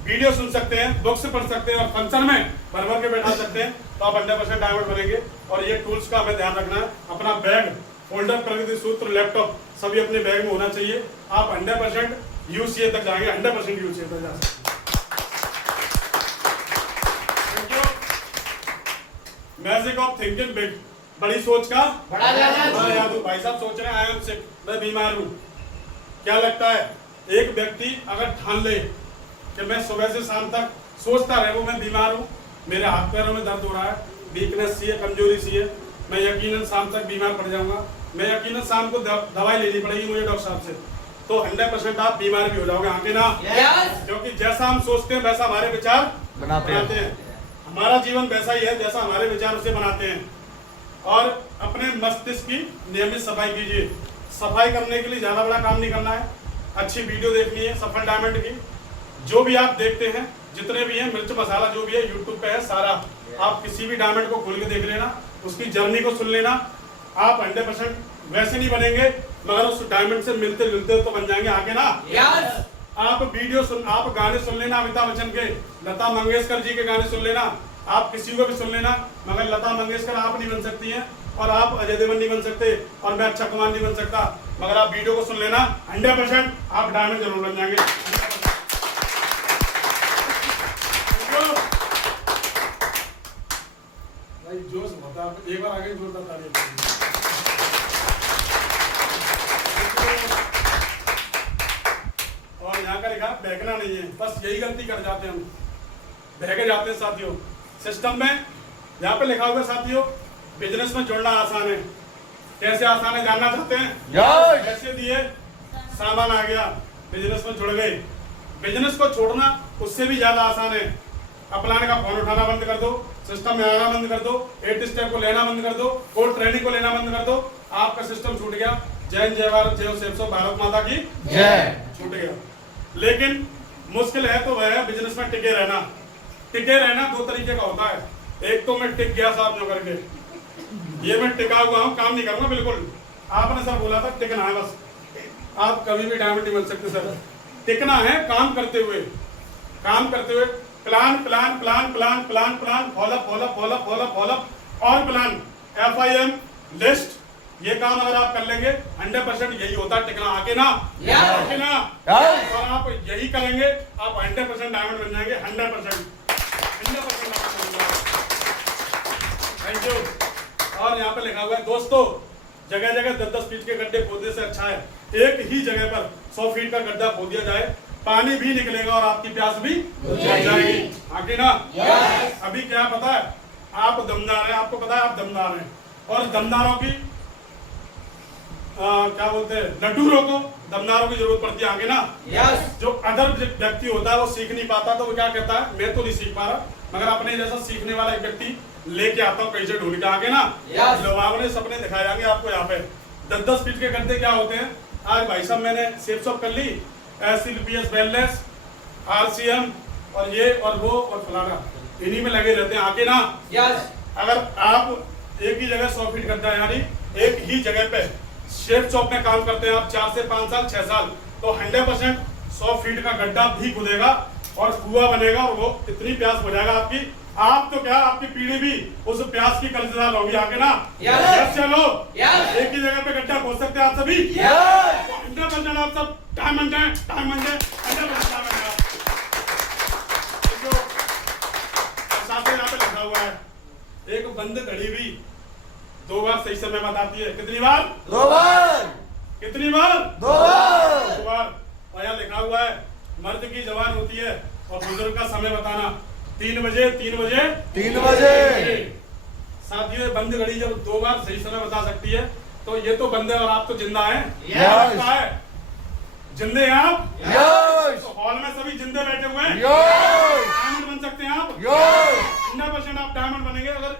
वीडियो सुन सकते हैं, बुक से पढ़ सकते हैं और फंक्शन में भर के बैठा सकते हैं, तो आप 100% डायमंड बनेंगे। और ये टूल्स का हमें ध्यान रखना है। अपना बैग, फोल्डर, प्रगति सूत्र, लैपटॉप सभी अपने बैग में होना चाहिए। आप 100% UCA तक जाएंगे, 100% UCA तक जा सकते। मैजिक ऑफ थिंकिंग बिग, बड़ी सोच का बड़ा जादू। भाई साहब सोच रहे हैं आई एम सिक, मैं बीमार हूँ, क्या लगता है, एक व्यक्ति अगर ठान ले कि मैं सुबह से शाम तक सोचता रहे वो मैं बीमार हूँ, मेरे हाथ पैरों में दर्द हो रहा है, वीकनेस सी है, कमजोरी सी है, मैं यकीनन शाम तक बीमार पड़ जाऊंगा, मैं यकीनन शाम को दवाई लेनी पड़ेगी मुझे डॉक्टर साहब से, तो 100% आप बीमार भी हो जाओगे, हाँ कि ना? क्योंकि जैसा हम सोचते हैं वैसा हमारे विचार बनाते हैं। हमारा जीवन वैसा ही है जैसा हमारे विचार उसे बनाते हैं। और अपने मस्तिष्क की नियमित सफाई कीजिए। सफाई करने के लिए ज्यादा बड़ा काम नहीं करना है, अच्छी वीडियो देखनी है सफल डायमंड की। जो भी आप देखते हैं, जितने भी हैं, मिर्च मसाला जो भी है यूट्यूब पे है सारा, आप किसी भी डायमंड को खोल के देख लेना, उसकी जर्नी को सुन लेना। आप 100% वैसे नहीं बनेंगे, मगर उस डायमंड से मिलते जुलते तो बन जाएंगे, आगे ना? आप वीडियो सुन, आप गाने सुन लेना अमिताभ बच्चन के, लता मंगेशकर जी के गाने सुन लेना, आप किसी को भी सुन लेना, मगर लता मंगेशकर आप नहीं बन सकती हैं, और आप अजय देवगन नहीं बन सकते, और मैं अक्षय कुमार नहीं बन सकता, मगर आप वीडियो को सुन लेना, 100% आप डायमंड जरूर बन जाएंगे। भाई जोश बता, एक बार आगे जोरदार तालियां। और यहाँ का लिखा बहकना नहीं है, बस यही गलती कर जाते हैं हम, बहके जाते हैं साथियों। सिस्टम में यहाँ पे लिखा हुआ साथियों, बिजनेस में जुड़ना आसान है। कैसे आसान है जानना चाहते हैं? पैसे दिए, सामान आ गया, बिजनेस में जुड़ गए। बिजनेस को छोड़ना उससे भी ज्यादा आसान है। अपलाने का फोन उठाना बंद कर दो, सिस्टम में आना बंद कर दो, 8 स्टेप को लेना बंद कर दो, कोड ट्रेनिंग को लेना बंद कर दो, आपका सिस्टम छूट गया। जय जय भारत, जय सेव, भारत माता की जय। छूट गया। लेकिन मुश्किल है तो वह है बिजनेस में टिके रहना। टिके रहना 2 तरीके का होता है। एक तो मैं टिक गया साहब जो करके, ये मैं टिका हुआ हूँ, काम नहीं करूंगा बिल्कुल। आपने सर बोला था टिकना है, बस आप कभी भी डायमंड नहीं बन सकते सर। टिकना है काम करते हुए, काम करते हुए, plan plan plan plan plan plan, follow up follow up follow up follow up follow up और प्लान, FIM लिस्ट। ये काम अगर आप कर लेंगे 100% यही होता है टिकना, आगे ना? आगे ना? और आप यही करेंगे, आप 100% डायमंड बन जाएंगे, 100%। Thank you. और यहाँ पे लिखा हुआ है दोस्तों, जगह जगह 10-10 फीट के गड्ढे खोदने से अच्छा है एक ही जगह पर 100 फीट का गड्ढा खोद दिया जाए, पानी भी निकलेगा और आपकी प्यास भी बुझ जाएगी, आगे ना? अभी क्या पता है, आप दमदार हैं, आपको पता है आप दमदार हैं, और दमदारों की क्या बोलते हैं, लड्डूरों को दमदारों की जरूरत पड़ती है, आगे ना? जो अदर व्यक्ति होता है वो सीख नहीं पाता, तो वो क्या कहता है, मैं तो नहीं सीख पा रहा, मगर अपने जैसा सीखने वाला एक व्यक्ति लेके आता हूँ कहीं से ढूंढ के, आगे ना? लोग सपने दिखाए जाएंगे आपको। यहाँ पे 10-10 फीट के गड्ढे क्या होते हैं, आज भाई साहब मैंने सेफ शॉप कर ली, SCPS वेलनेस, RCM और ये और वो और फलाना, इन्हीं में लगे रहते हैं, आगे ना? अगर आप एक ही जगह 100 फीट गड्ढा, यानी एक ही जगह पे शेप शॉप में काम करते हैं आप 4 से 5 साल 6 साल, तो 100% 100 फीट का गड्ढा भी खुदेगा और कुआं बनेगा, और वो इतनी प्यास हो जाएगा आपकी, आप तो क्या आपकी पीढ़ी भी उस प्यास की कर्जदार होगी, आगे ना? चलो एक ही जगह पे गड्ढा खोद सकते हैं आप सभी, 100% आप सब डायमंड है, डायमंड है, 100% डायमंड है। साथ ही यहाँ पे लिखा हुआ है, एक बंद घड़ी भी 2 बार सही समय बताती है। कितनी बार? 2 बार। कितनी बार? 2 बार। 2 बार। और यहाँ लिखा हुआ है, मर्द की जवान होती है और बुजुर्ग का समय बताना 3 बजे 3 बजे 3 बजे। साथियों, बंद घड़ी जब 2 बार सही समय बता सकती है, तो ये तो बंदे और आप तो जिंदा हैं। जिंदे हैं आप? तो हॉल में सभी जिंदे बैठे हुए हैं, डायमंड बन सकते हैं आप, 100% आप डायमंड बनेंगे अगर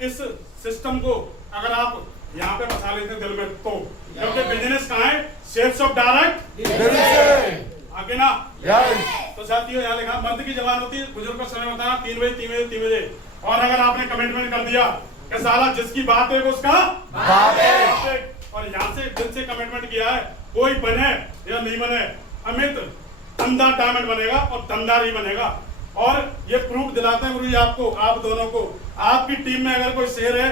इस सिस्टम को अगर आप यहाँ पे बसा लेते हैं दिल में, तो क्योंकि बिजनेस कहाँ है, सेल्स ऑफ डायरेक्ट, आगे ना? तो साथियों यहाँ लिखा, मर्द की जवान होती है, बुजुर्ग का समय बताना 3 बजे 3 बजे 3 बजे। और अगर आपने कमिटमेंट कर दिया कि साला जिसकी बात है उसका बाप है, और यहाँ से दिल से कमिटमेंट किया है, कोई बने या नहीं बने, अमित दमदार डायमंड बनेगा और दमदार ही बनेगा। और ये प्रूफ दिलाते हैं गुरु जी आपको, आप दोनों को, आपकी टीम में अगर कोई शेर है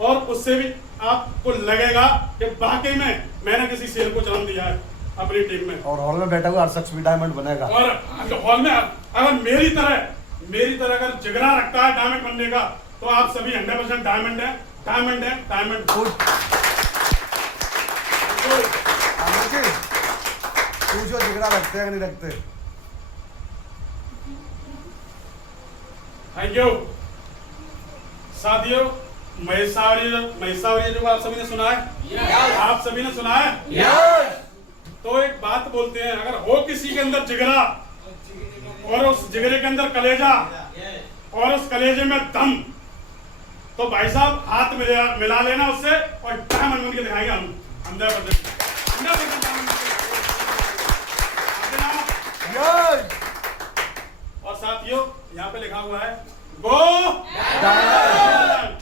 और उससे भी आपको लगेगा कि वाकई में मैंने किसी शेर को जन्म दिया है अपनी टीम में, और हॉल में बैठा हुआ हर शख्स भी डायमंड बनेगा। और हॉल में अगर मेरी तरह अगर जिगरा रखता है डायमंड बनने का, तो आप सभी 100% डायमंड है, डायमंड है, डायमंड। पूछो जिगरा रखते हैं कि नहीं रखते। थैंक यू साथियों। महिसावरी जो आप सभी ने सुना है, आप सभी ने सुना है। तो एक बात बोलते हैं, अगर हो किसी के अंदर जिगरा और उस जिगरे के अंदर कलेजा और उस कलेजे में दम, तो भाई साहब हाथ मिला लेना उससे और डायमंड बन के दिखाएंगे हम 100%। और साथियों यहाँ पे लिखा हुआ है गो डायमंड।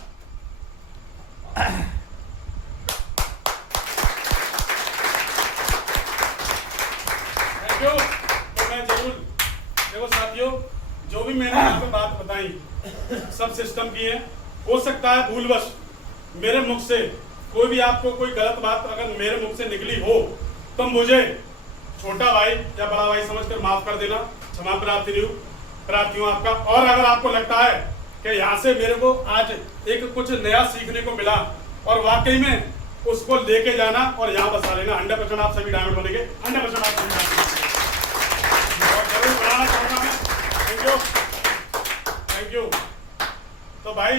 Thank you. तो मैं जरूर, देखो साथियों, जो भी मैंने यहाँ पे बात बताई सब सिस्टम की है। हो सकता है भूलवश मेरे मुख से कोई भी आपको कोई गलत बात अगर मेरे मुख से निकली हो तो मुझे छोटा भाई या बड़ा भाई समझकर माफ कर देना। क्षमा प्रार्थी हूँ आपका। और अगर आपको लगता है कि यहाँ से मेरे को आज एक कुछ नया सीखने को मिला और वाकई में उसको लेके जाना और यहाँ बसा लेना, 100% आप सभी डायमंड बनेंगे। 100% आप सभी डायमंड बनेंगे। और जरूर बढ़ाना चाहूंगा मैं। Thank you. तो भाई